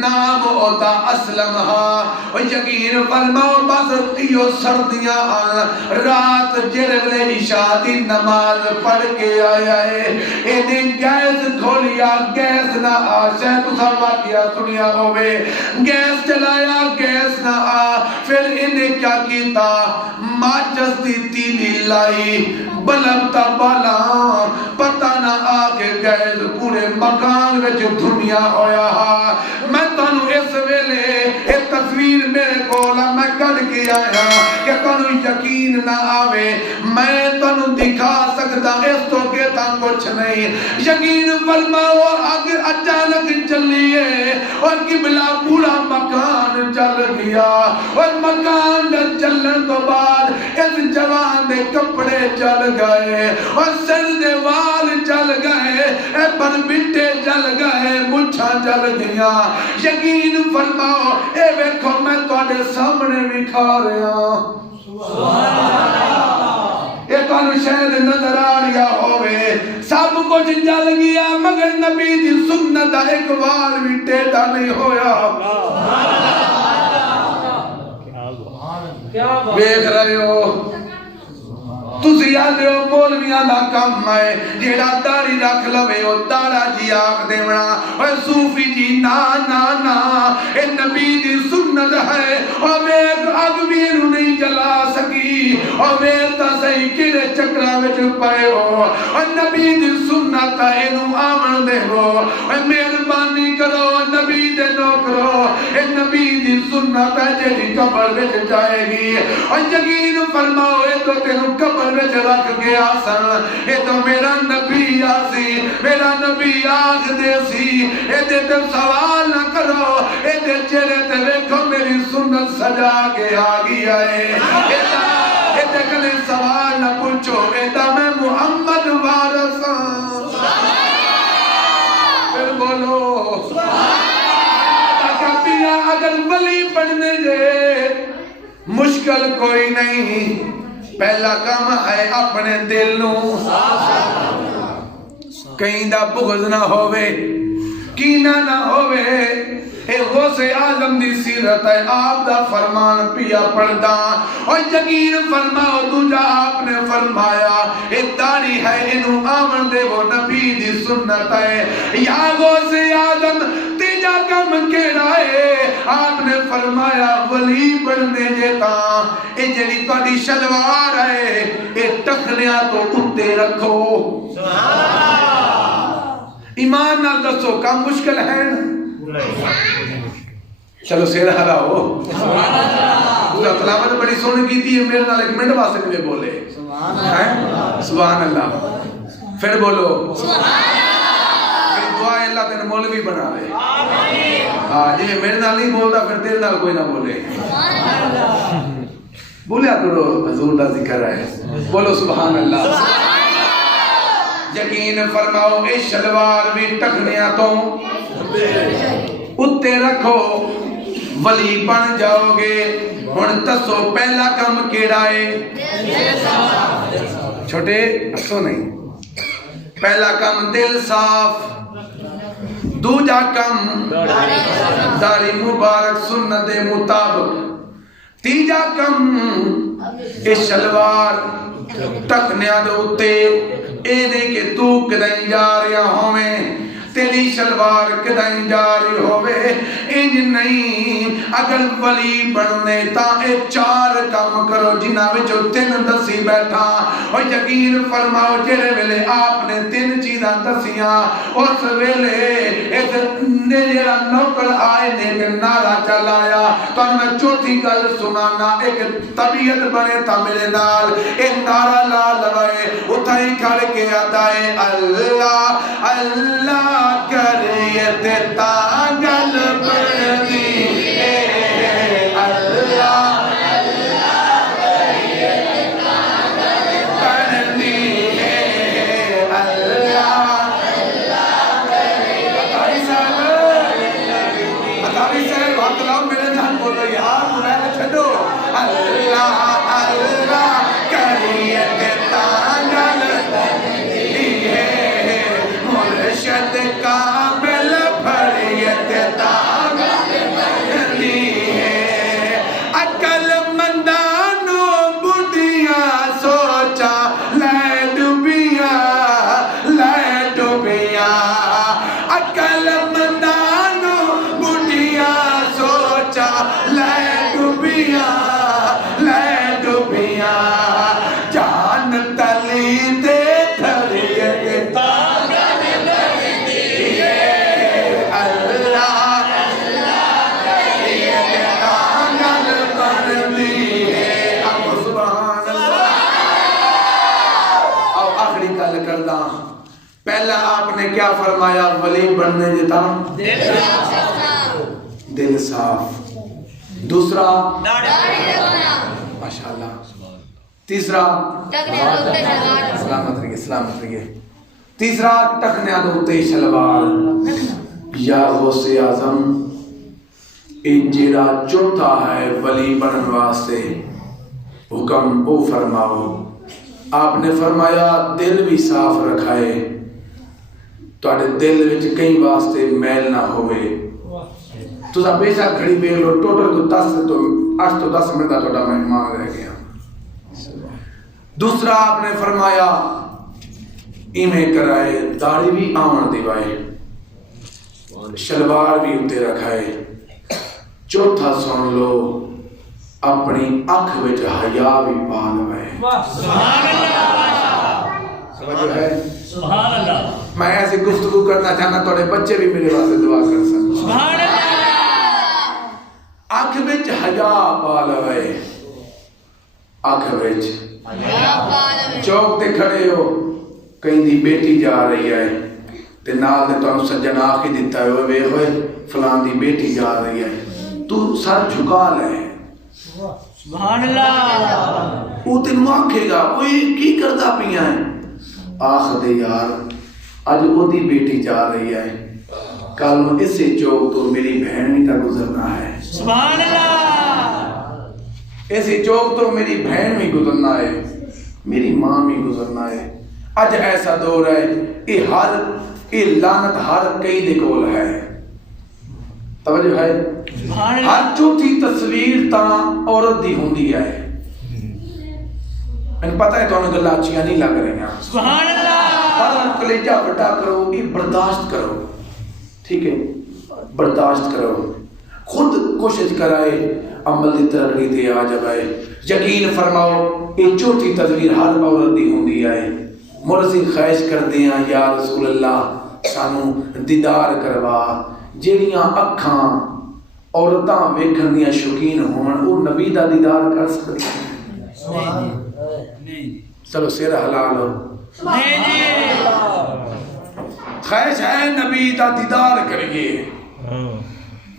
نام ہوتا اسلم اور یقین فرماؤ بس تیو سردیاں رات جرولے عشاء دی نماز پڑھ کے آیا ہے انہیں گیس کھولیا گیس نہ آشے تو سا واقعہ سنیا ہوئے گیس چلایا گیس نہ آ پھر انہیں کیا کیتا ماچس دی تیلی لائی بلب تا بالا پتہ نہ آکے گیس پورے مکان وچ دنیا ہویا میں تانوں اس ویلے ایک تصویر میرے کولا میں کر کے آیا کہ تانوں یقین نہ آوے میں تانوں دکھا سکتا اس تو کہتا کچھ نہیں یقین فرماؤ اگر اچانک چلیے اور قبلہ پورا مکان چل گیا اور مکان چلن تو بعد اس جوان دے کپڑے چل گئے اور سر دے وال چل گئے اے پر بٹے چل گئے مچھا چل گیا یقین فرماؤ اے ویکھو میں تواڈے سامنے بھی کھا رہا سبحان اللہ یہ کانو شہد نظر آ رہا ہوئے سب کچھ جل گیا مگر نبی دی سنت ایک وال بھی ٹیڑھا نہیں ہویا دیکھ رہے ہو تسی آدھے ہو مولویاں دا کم ہے جیڑا داڑھی رکھ لوے ہو داڑا جی آکھ دیونا اور صوفی جی نا نا نا اے نبی دی سنت ہے اور ویک اگ بھی انہوں نہیں جلا سکی اور ویکتا صحیح کڑے چکرہ وچ پائے ہو اور نبی دی سنت ہے انہوں آمن دے ہو اور مہربانی کرو نبی دے نو کرو اے نبی دی سنت ہے جیڑی قبر وچ جائے گی اور یقین فرماؤ اے تو تینوں قبر میں رکھ گیا سن اے تو میرا نبی آسی میرا نبی آگ دے سی اے دے تے سوال نہ کرو اے دے چہرے تے دیکھو میری سنت سجا کے آگی آئے اے دے کلے سوال نہ پوچھو اے دا میں محمد وارثاں پھر بولو تاکہ اگر ولی پڑھنے دے مشکل کوئی نہیں پہلا کام ہے اپنے دل نو کہیں دا بغض نہ ہوئے کینہ نہ ہوئے اے غوث اعظم دی سیرت ہے آپ دا فرمان پیا پڑھدا اور یقین فرماؤ دوجا آپ نے فرمایا اے داڑھی ہے انہوں آمن دے وہ نبی دی سنت ہے یا غوث اعظم تیجا کم کیڑا ہے آپ نے فرمایا ولی بننے جیتا اے جنی توڑی شلوار ہے اے ٹکھنیا تو اتے رکھو ایمان نہ دسو کام مشکل ہے چلو سیر ہلاؤ تلاوت بڑی سونی کی تھی میرے نال ایک منٹ واسطے میں بولے سبحان اللہ پھر بولو دعا اللہ تین مولوی بنا لے ہاں جی میرے نال نہیں بولتا پھر تیرے نال کوئی نہ بولے بولیا کرو حضور دا ذکر ہے بولو سبحان اللہ یقین فرماؤ اے شلوار بھی ٹکنیا تو اتے رکھو ولی بن جاؤ گے ہن تسو پہلا کم کیڑا ہے چھوٹے ہسو نہیں پہلا کم دل صاف دوجا کم داڑھی مبارک سنت مطابق تیجا کم اے شلوار ٹکنیا دے اتے اے دے کہ تو کدائیں جا رہا ہوئے تیری شلوار کدائیں جاری ہوئے انج نہیں اگر ولی بننے تا اے 4 کام کرو جنہ وچوں 3 دسی بیٹھا اور یقین فرماؤ جڑے ویلے آپ نے 3 چیزاں دسیاں اس ویلے اس جڑا نوکر آئے نے کہ نعرہ چلایا تو میں چوتھی گل سنانا ایک طبیعت بنے تھا میرے نال ایک نعرہ لا لوائے اتھائی کھڑ کے آدائے اللہ اللہ کریت تاگل بردی اللہ کریت تاگل بردی اللہ اتاری صاحب وقت لاؤ میرے جان بولو یار موبائل چھڑو اللہ اللہ کریت تاگل بردی مرشد کامل بھریت تاگل بردی ہے عقل مندانو بڑھیاں سوچا لے ڈوبیاں عقل مندانو بڑھیاں سوچا لے ڈوبیاں جان تلی دے بھریت تاگل بردی ہے اللہ کریت تاگل بردی ہے اب سبحان اللہ اب آخری گل کردہ پہلا آپ نے کیا فرمایا ولی بننے دیتا دل صاف دوسرا ماشاءاللہ تیسرا سلامت رہیے تیسرا ٹکنیا دوتے شلوار یا غوث اعظم جیڑا چوتھا ہے ولی بنن واسطے حکم او فرماؤ آپ نے فرمایا دل بھی صاف رکھائے تواڈے دل وچ کئی واسطے میل نہ ہوئے تسا بے شک گھڑی بیٹھ لو ٹوٹل کو 8 تو 10 منٹ دا تہاڈا مہمان رہ گیا دوسرا آپ نے فرمایا ایمیں کرائے داڑھی بھی آمن دیوائے شلوار بھی اتے رکھائے چوتھا سن لو اپنی آنکھ وچ حیا بھی پا لوائے سمجھو ہے سبحان اللہ میں ایسی گفتگو کرنا چاہنا تھوڑے بچے بھی میرے واسطے دعا کر سکتے سبحان اللہ آنکھ وچ حیا پا لوائے آنکھ وچ چوک تے کھڑے ہو کہیں دی بیٹی جا رہی ہے تے نال دے تو سجن آنکھ دیتا ہے وے ہوئے فلان دی بیٹی جا رہی ہے تو سر جھکا لے سبحان اللہ وہ تینوں آکھے گا وہ کی کردا پیاں ہے آخ دے یار اج وہ دی بیٹی جا رہی ہے کل نو اسے چوک تو میری بہن بھی تا گزرنا ہے سبحان اللہ ایسی چوک تو میری بہن بھی گزرنا ہے میری ماں بھی گزرنا ہے اج ایسا دور ہے یہ لعنت ہر کئی دے کول ہے توجہ ہے ہر چوتھی تصویر تا عورت دی ہوندی ہے ان پتہ ہے تو انہیں گلہ اچھیاں نہیں لگ رہی ہیں سبحان اللہ پر کلیجہ بٹا کرو یہ برداشت کرو ٹھیک ہے برداشت کرو خود کوشش کرائے عمل دی ترقی تے آ جائے یقین فرماؤ یہ چوتھی تصویر ہر عورت دی ہوندی ہے مرضی خواہش کردے ہیں یا رسول اللہ سانو دیدار کروا جیڑیاں اکھاں عورتاں ویکھن دیاں شوقین ہون او نبی دا دیدار کر سکدی ہیں؟ چلو سر حلال ہو خواہش ہے نبی دا دیدار کریے،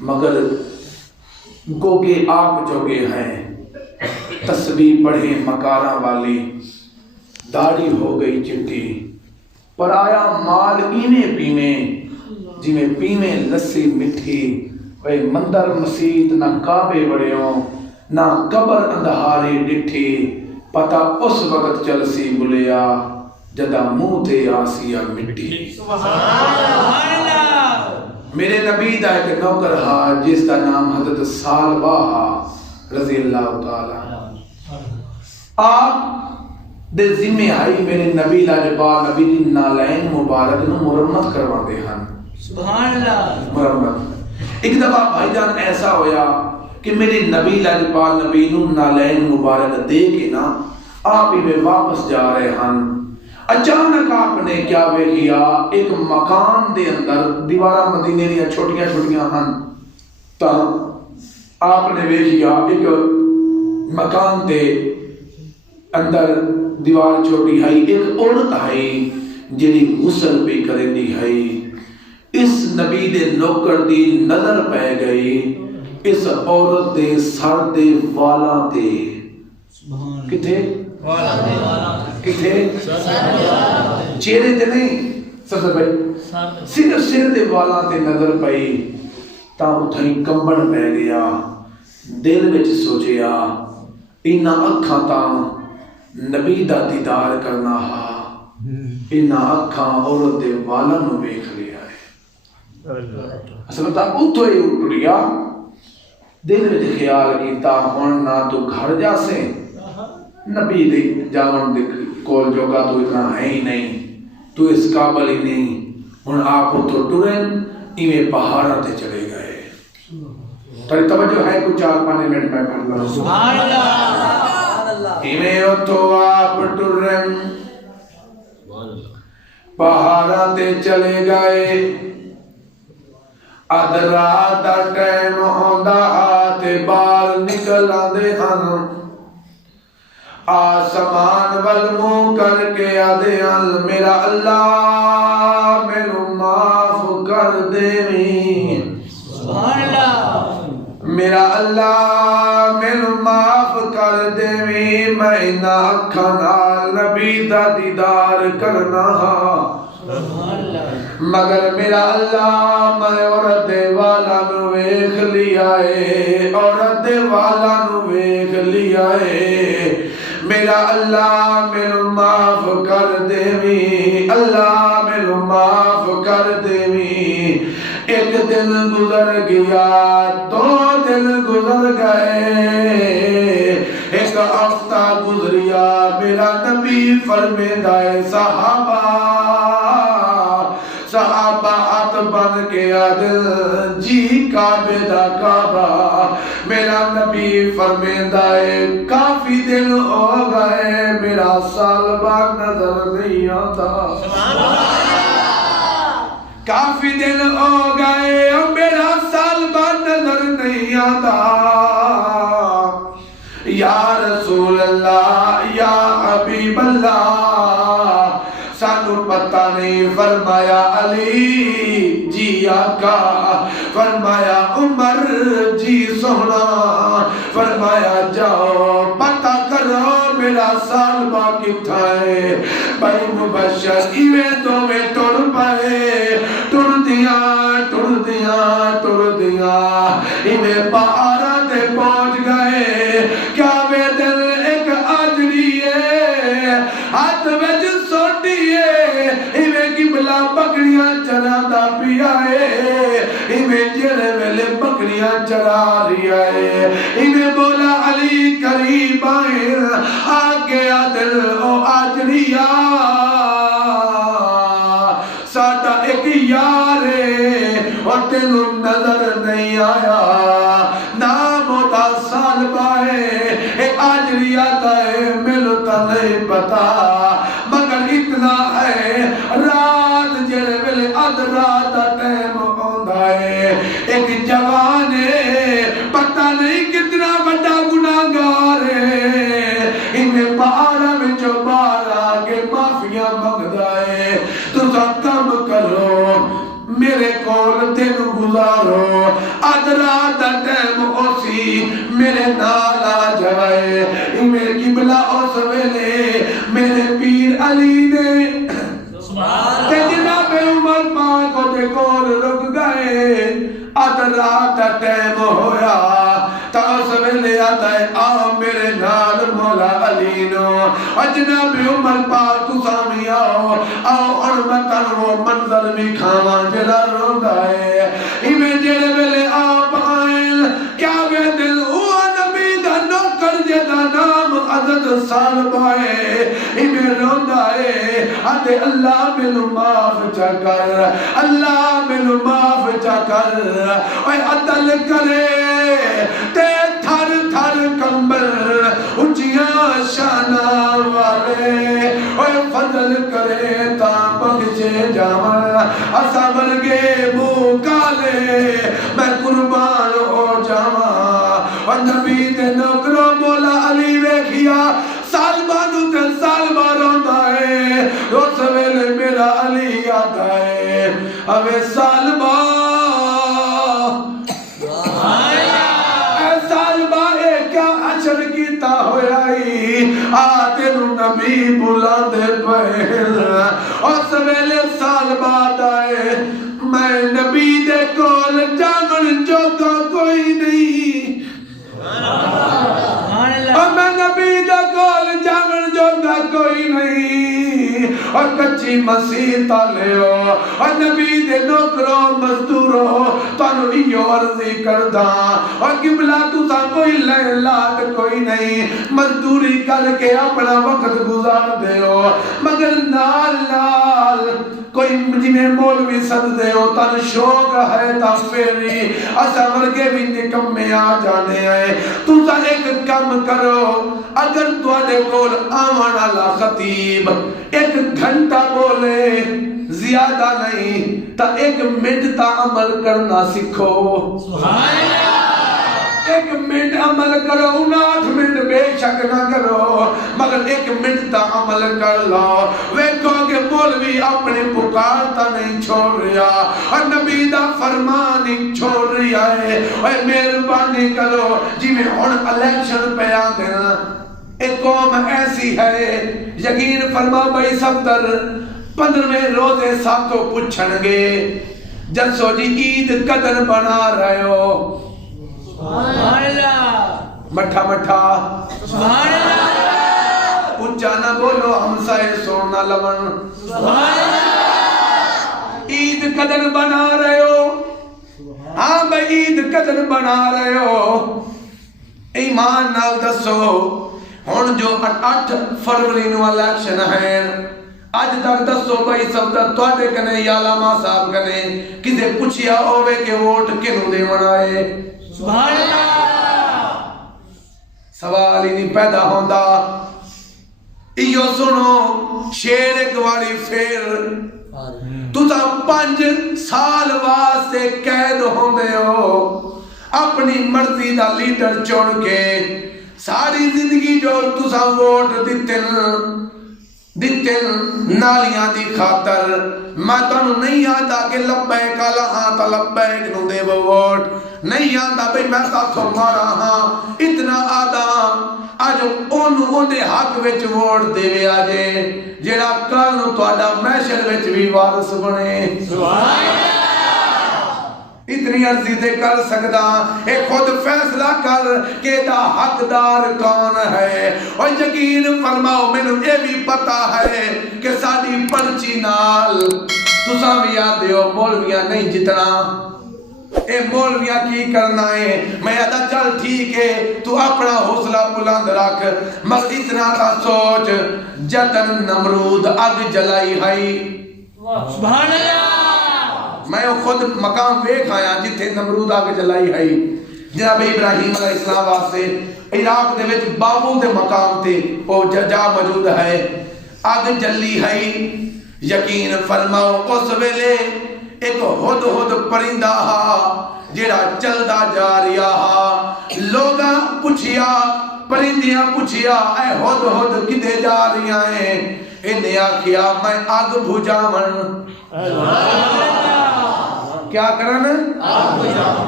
مگر گوگے آپ جوگے ہیں، تسبیح پڑھیں مکاراں والی، داڑھی ہو گئی چٹی، پر آیا مال ایویں پیویں جویں پیویں لسی مٹھی، اے مندر مسجد نہ کعبے وڑیوں نہ قبر اندھاری ڈٹھی، پتہ اس وقت چلسی بلیا جدا منہ تے آسیا مٹی۔ میرے نبی دا ایک نوکر ہا جس کا نام حضرت سالبہ رضی اللہ تعالیٰ، آپ دے ذمہ آئی میرے نبی لاجبال نبی دی نالین مبارک نو مرمت کروا دے ہن۔ سبحان اللہ۔ مرمت ایک دفعہ بھائی جان ایسا ہویا کہ میرے نبی لاجبال نبی نو نالین مبارک دے کے نا آپ ہی میں واپس جا رہے ہن، اچانک آپ نے کیا ویکھیا ایک مکان دے اندر دیوارہ مدینے دیا چھوٹیاں چھوٹیاں ہن، تا آپ نے ویکھیا ایک مکان دے اندر دیوار چھوٹی ہے، ایک عورت ہے جڑی غسل پہ کرندی ہے، اس نبی دے نوکر دی نظر پہ گئی اس عورت دے سر دے والاں تے، کتھے کتھے چہرے تے نہیں سب سے بھائی صرف سر دے والاں تے نظر پئی، تا اتھائی کمبن پہ گیا، دل وچ سوچیا انہاں اکھاں تاں نبی دا دیدار کرنا ہا، انہاں اکھاں عورت دے والاں نو ویکھ لیا ہے۔ اصل تا اتھو ہی اٹھیا، دل وچ خیال کیتا ہن نہ تو گھر جا سے، نبی دے جاون دے کول جوگا تو اتنا ہے ہی نہیں، تو اس قابل ہی نہیں، ہن آپ اتھو ٹرن ایویں پہاڑاں تے چلے گئے۔ تاری توجہ ہے کچھ 4-5 منٹ میں پڑھ لوں۔ سبحان اللہ۔ ایویں اتھو آپ ٹرن پہاڑاں تے چلے گئے، ادھ رات دا ٹائم ہوندا تے باہر نکل آندے ہن، آسمان ول منہ کر کے آدھے ہن میرا اللہ مینوں معاف کر دیویں، سبحان اللہ۔ میرا اللہ مینوں معاف کر دیویں، میں انہاں اکھاں نال نبی دا دیدار کرنا ہا، مگر میرا اللہ میں عورت دے والا نو ویکھ لیا ہے، عورت دے والا نو ویکھ لیا ہے، میرا اللہ مینوں معاف کر دیویں، اللہ مینوں معاف کر دیویں۔ ایک دن گزر گیا، 2 دن گزر گئے، ایک ہفتہ گزریا، میرا نبی فرمیندہ ہے صحابہ ہاتھ بن کے آدل جی کعبے دا کعبہ، میرا نبی فرمیندہ ہے کافی دن ہو گئے میرا سال بعد نظر نہیں آتا، کافی دن ہو گئے میرا سال بعد نظر نہیں آتا، یا رسول اللہ یا حبیب اللہ سانو پتہ نہیں، فرمایا علی جی آقا، فرمایا عمر جی سونا، فرمایا جاؤ پتہ کرو میرا سالبہ کتھا ہے، بھائی مبشر ایویں دوویں ٹر پئے، ٹر دیاں ایویں پہاڑاں تے پہنچ گئے، کیا وے دل ایک آجڑی ہے ہاتھ وچ سوٹی ہے، ایویں قبلہ بکریاں چراتا پیا ہے، ایویں جڑے ویلے بکریاں چرا رہیا ہے، ایویں بولا علی قریب آئے آگے دل او آجڑیا ساڈا ایک یار ہے اور تینوں نظر نہیں آیا، نام دا سالبہ ہے اے آجڑیا دا ہے ملو تا نہیں پتا، مگر اتنا ہے رات جڑے ویلے ادھ رات دا ٹائم ہوندا ہے، ایک جوان ہے تسا کم کرو میرے کول دن گزارو اج رات دا ٹائم اوسی میرے نال آ جائے میرے قبلہ اس ویلے میرے پیر علی نے تے جناب عمر پاک دے کول رک گئے اج رات دا ٹائم ہویا تا اس ویلے آتا ہے آؤ میرے نال مولا علی نو جناب عمر پاک تساں وی آؤ ہن میں تانوں وہ منظر بھی کھاواں جڑا روندا ہے ایویں جڑے ویلے آپ آئیں کیا وے دل او نبی دا نوکر جدا نام عزت سالبہ ہے ایویں روندا ہے اتے اللہ مینوں معاف چا کر اللہ مینوں معاف چا کر اوے عدل کرے تے تھر تھر کمبل اونچیاں شاناں والے اوے فضل کرے تا بخشے جاواں اساں ورگے منہ کالے میں قربان ہو جاواں اور نبی دے نوکروں مولا علی ویکھیا سالبہ نوں تے سالبہ روندا ہے اس ویلے میرا علی آتا ہے اوے سالبہ کیتا ہویا تینو نبی بلا دے پہل اس ویلے سال بعد آئے میں نبی دے کول جاون جوگا کوئی نہیں اور میں نبی دے کول جاون جوگا کوئی نہیں اور کچی مسیح تالے ہو اور نبی دے نوکروں مزدوروں تانو ایو عرضی کردہ اور قبلہ تسا کوئی لین لاد کوئی نہیں مزدوری کر کے اپنا وقت گزار دے ہو مگر نال نال کوئی جنہیں مولوی سد دے ہو تن شوق ہے تا فیری اسا ورگے بھی نکمے آ جانے آئے تسا ایک کم کرو اگر تواڈے کول آوان والا خطیب ایک گھنٹہ بولے زیادہ نہیں تا ایک منٹ تا عمل کرنا سکھو سبحان اللہ ایک منٹ عمل کرو 59 منٹ بے شک نہ کرو مگر ایک منٹ تا عمل کر لو ویکھو کہ مولوی اپنے پکارتا نہیں چھوڑ رہا اور نبی دا فرمان نہیں چھوڑ رہا ہے اور مہربانی کرو جی میں ہن الیکشن پہ آ گیا ایک قوم ایسی ہے یقین فرما بھائی صفدر 15ویں روزے ساتھوں پوچھن گے جسو جی عید قدر بنا رہے ہو سبحان اللہ مٹھا مٹھا سبحان اللہ اونچا نہ بولو ہمسائے سونا لون سبحان اللہ عید قدر بنا رہے ہو ہاں بھائی عید قدر بنا رہے ہو ایمان نال دسو ہن جو 8 فروری نو الیکشن ہے اج تک دسو بھائی صفدر تواڈے کنے یا علامہ صاحب کنے کسے پوچھیا ہوے کہ ووٹ کینوں دیون آئے سبحان اللہ سوال ہی نہیں پیدا ہوندا ایو سنو شیر ایک والی پھر تسا 5 سال واسطے قید ہوندے ہو اپنی مرضی دا لیڈر چن کے ساری زندگی جو تسا ووٹ دتن نالیاں دی خاطر میں تانوں نہیں آتا کہ لبیک اللہ تا لبیک نو دے ووٹ نہیں آتا بھئی میں تاسوں مارا ہاں اتنا آدھا آج اون دے حق وچ ووٹ دے وے آجے جیڑا کل نو تواڈا محشر وچ بھی وارث بنے سبحان اللہ اتنی عرضی تے کر سکدا اے خود فیصلہ کر کہ دا حقدار کون ہے اور یقین فرماؤ مینوں اے بھی پتا ہے کہ ساڈی پرچی نال تساں بھی آدے ہو مولویاں نہیں جتنا اے مولویاں کی کرنا ہے میں آدھا چل ٹھیک ہے تو اپنا حوصلہ بلند رکھ مگر اتنا تا سوچ جدن نمرود اگ جلائی ہے سبحان اللہ میں خود مقام ویکھ آیا جتھے نمرود آگ جلائی ہے جناب ابراہیم علیہ السلام واسطے عراق دے وچ بابو دے مقام تے او جا موجود ہے آگ جلی ہے یقین فرماؤ اس ویلے ایک ہد ہد پرندہ جیڑا چلدا جا رہا ہا لوگاں پوچھیا پرندیاں پوچھیا اے ہد ہد کدے جا رہی ہیں انہیں آکھیا میں اگ بھجاون کیا کرن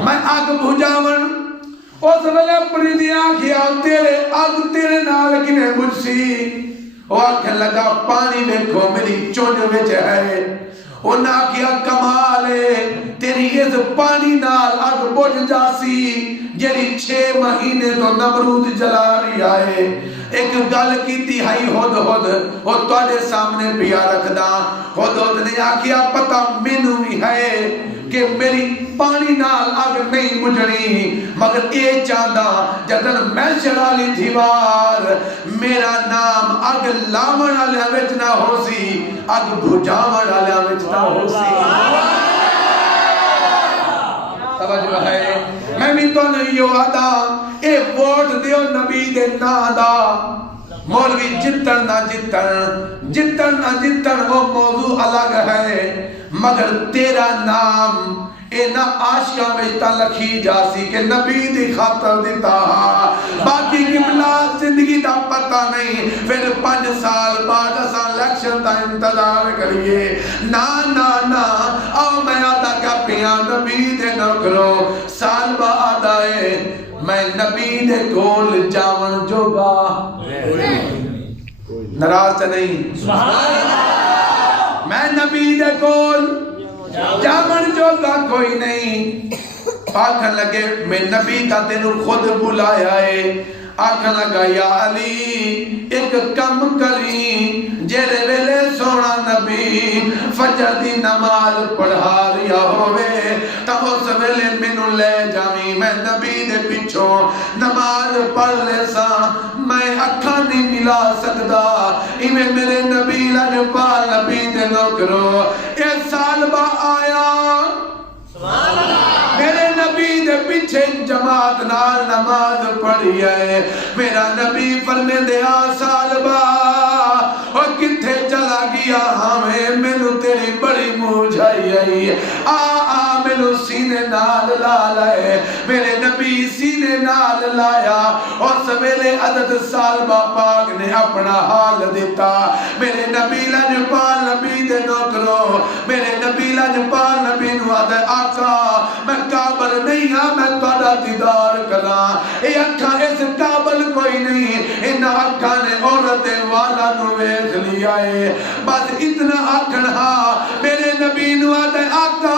میں اگ بھجاون اس ویلے پریندی آکھیا تیرے اگ تیرے نال کنے بجسی وہ آکھن لگا پانی ویکھو میری چونج وچ ہے انہاں آکھیا کمال ہے تیری اس پانی نال اگ بجھ جاسی جیڑی 6 مہینے تو نمرود جلا رہی آئے ایک گل کی تہائی ہد وہ تواڈے سامنے پیا رکھدا ہد نے آکھیا پتہ مینوں بھی ہے کہ میری پانی نال اگ نہیں بجھنی مگر اے چاہدا جدن میں چڑھا لی دیوار میرا نام اگ لاون والے وچ نہ ہو سی اگ بجھاون والے وچ نہ ہو سی توجہ ہے میں بھی تو نہیں یو آدھا اے ووٹ دیو نبی دے نا دا مولوی جتن نہ جتن وہ موضوع الگ ہے مگر تیرا نام اے نہ عاشقہ میں تا لکھی جاسی کہ نبی دی خاطر دیتا باقی قبلہ زندگی دا پتہ نہیں پھر 5 سال بعد اساں الیکشن دا انتظار کریے نا او میں آدھا کیا پیاں نبی دے نوکرو سال بعد آئے میں نبی دے کول جاون جوگا ناراض نہیں میں نبی دے کول جاون جوگا کوئی نہیں آکھن لگے میں نبی تا تینوں خود بلایا ہے آکھن لگا یا علی ایک کم کری جیرے ویلے سونا نبی فجر دی نماز پڑھا رہا ہوئے تا اس ویلے مینوں لے جاویں میں نبی دے پیچھوں نماز پڑھ لے سا میں اکھاں نہیں ملا سکدا ایویں میرے نبی لاجپال نبی دے نوکرو اے سال با آیا میرے نبی دے پیچھے جماعت نال نماز پڑھی ہے میرا نبی فرمے دیا سال با اور کتھے چلا گیا ہمیں مینوں تیری بڑی موجھائی آئی مینوں سینے نال لا لائے میرے نبی سینے نال لایا اور سویلے عدد سال با پاک نے اپنا حال دیتا میرے نبی لاجپال نبی دے نوکرو میرے نبی لاجپال نبی نو آدھے آقا میں قابل نہیں ہاں میں تہاڈا دیدار کراں اے اکھاں اس قابل کوئی نہیں ان اکھاں نے عورت والا نو ویکھ لیا ہے بس اتنا آکھن ہاں میرے نبی نو آدھے آقا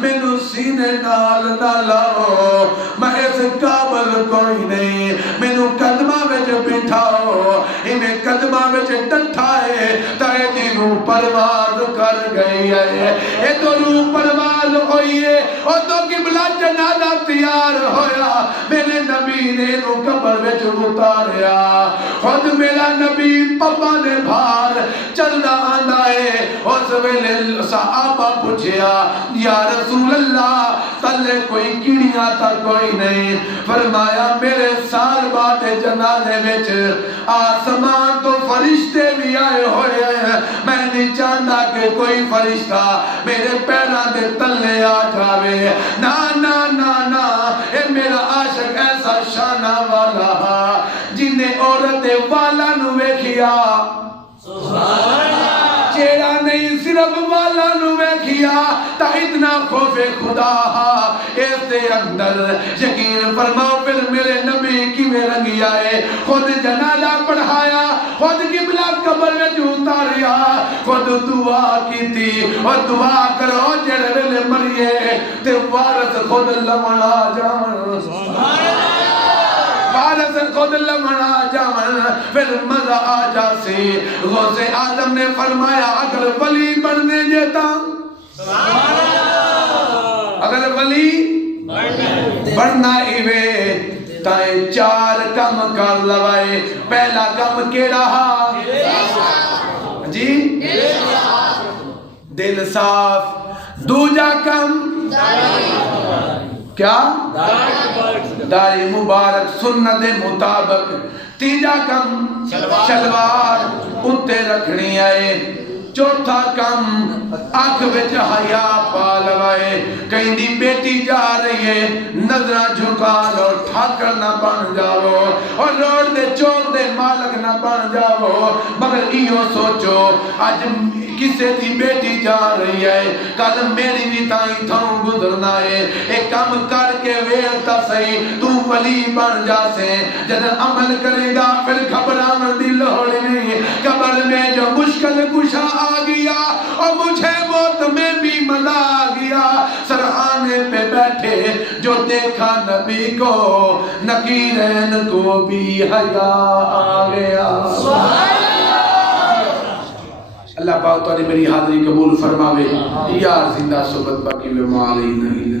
مینوں سینے نال نہ لاؤ میں اس قابل کوئی نہیں مینوں قدمہ وچ بٹھاؤ انہیں قدمہ وچ ڈٹھائے تائے دی روح پرواز کر گئی ہے اے تو روح پرواز ہوئی ہے او تو قبلہ جنازہ تیار ہویا میرے نبی نے نو قبر وچ اتاریا خود میرا نبی پپا نے بھار چلدا آندا ہے اس ویلے صحابہ پوچھیا یا رسول اللہ تلے کوئی کیڑیاں تا کوئی نہیں فرمایا میرے سال بعد جنازے وچ آسمان تو فرشتے بھی آئے ہوئے ہیں میں نہیں چاہتا کہ کوئی فرشتہ میرے پیراں دے تلے آ جاوے نا اے میرا عاشق ایسا شانہ والا جنہیں عورت والا نو ویکھیا چیڑا نہیں صرف والا نو ویکھیا تا اتنا خوف خدا اس دے اندر یقین فرماؤ پھر میرے نبی کی میں رنگی آئے خود جنازہ پڑھایا خود قبلہ قبر میں اتاریا خود دعا کی تھی اور دعا کرو جڑے ویلے مریے تے وارث خود لمنا جاون وارث خود لمنا جاون پھر مزہ آ جاسی غوث اعظم نے فرمایا اگر ولی بننے جیتا اگر ولی بننا ایوے تائیں 4 کم کر لوائے پہلا کم کیڑا جی دل صاف دوجا کم کیا داڑھی مبارک سنت مطابق تیجا کم شلوار اتے رکھنی آئے چوتھا کم آنکھ وچ حیا پا لوائے کہیں دی بیٹی جا رہی ہے نظرہ جھکا لو ٹھاکر نہ بن جاؤ اور روڈ دے چوک دے مالک نہ بن جاؤ مگر ایو سوچو آج کسے دی بیٹی جا رہی ہے کل میری بھی تائیں تھاؤں گزرنا ہے ایک کام کر کے ویرتا صحیح تو ولی بن جا سے جد عمل کرے گا پھر گھبرانا دی لوڑ نہیں قبر میں جو مشکل کشا آ گیا اور مجھے موت میں بھی مزہ آ گیا سرحانے پہ بیٹھے جو دیکھا نبی کو نکیرین کو بھی حیا آ گیا اللہ پاک تو نے میری حاضری قبول فرماوے یار زندہ صحبت باقی میں معالی نہیں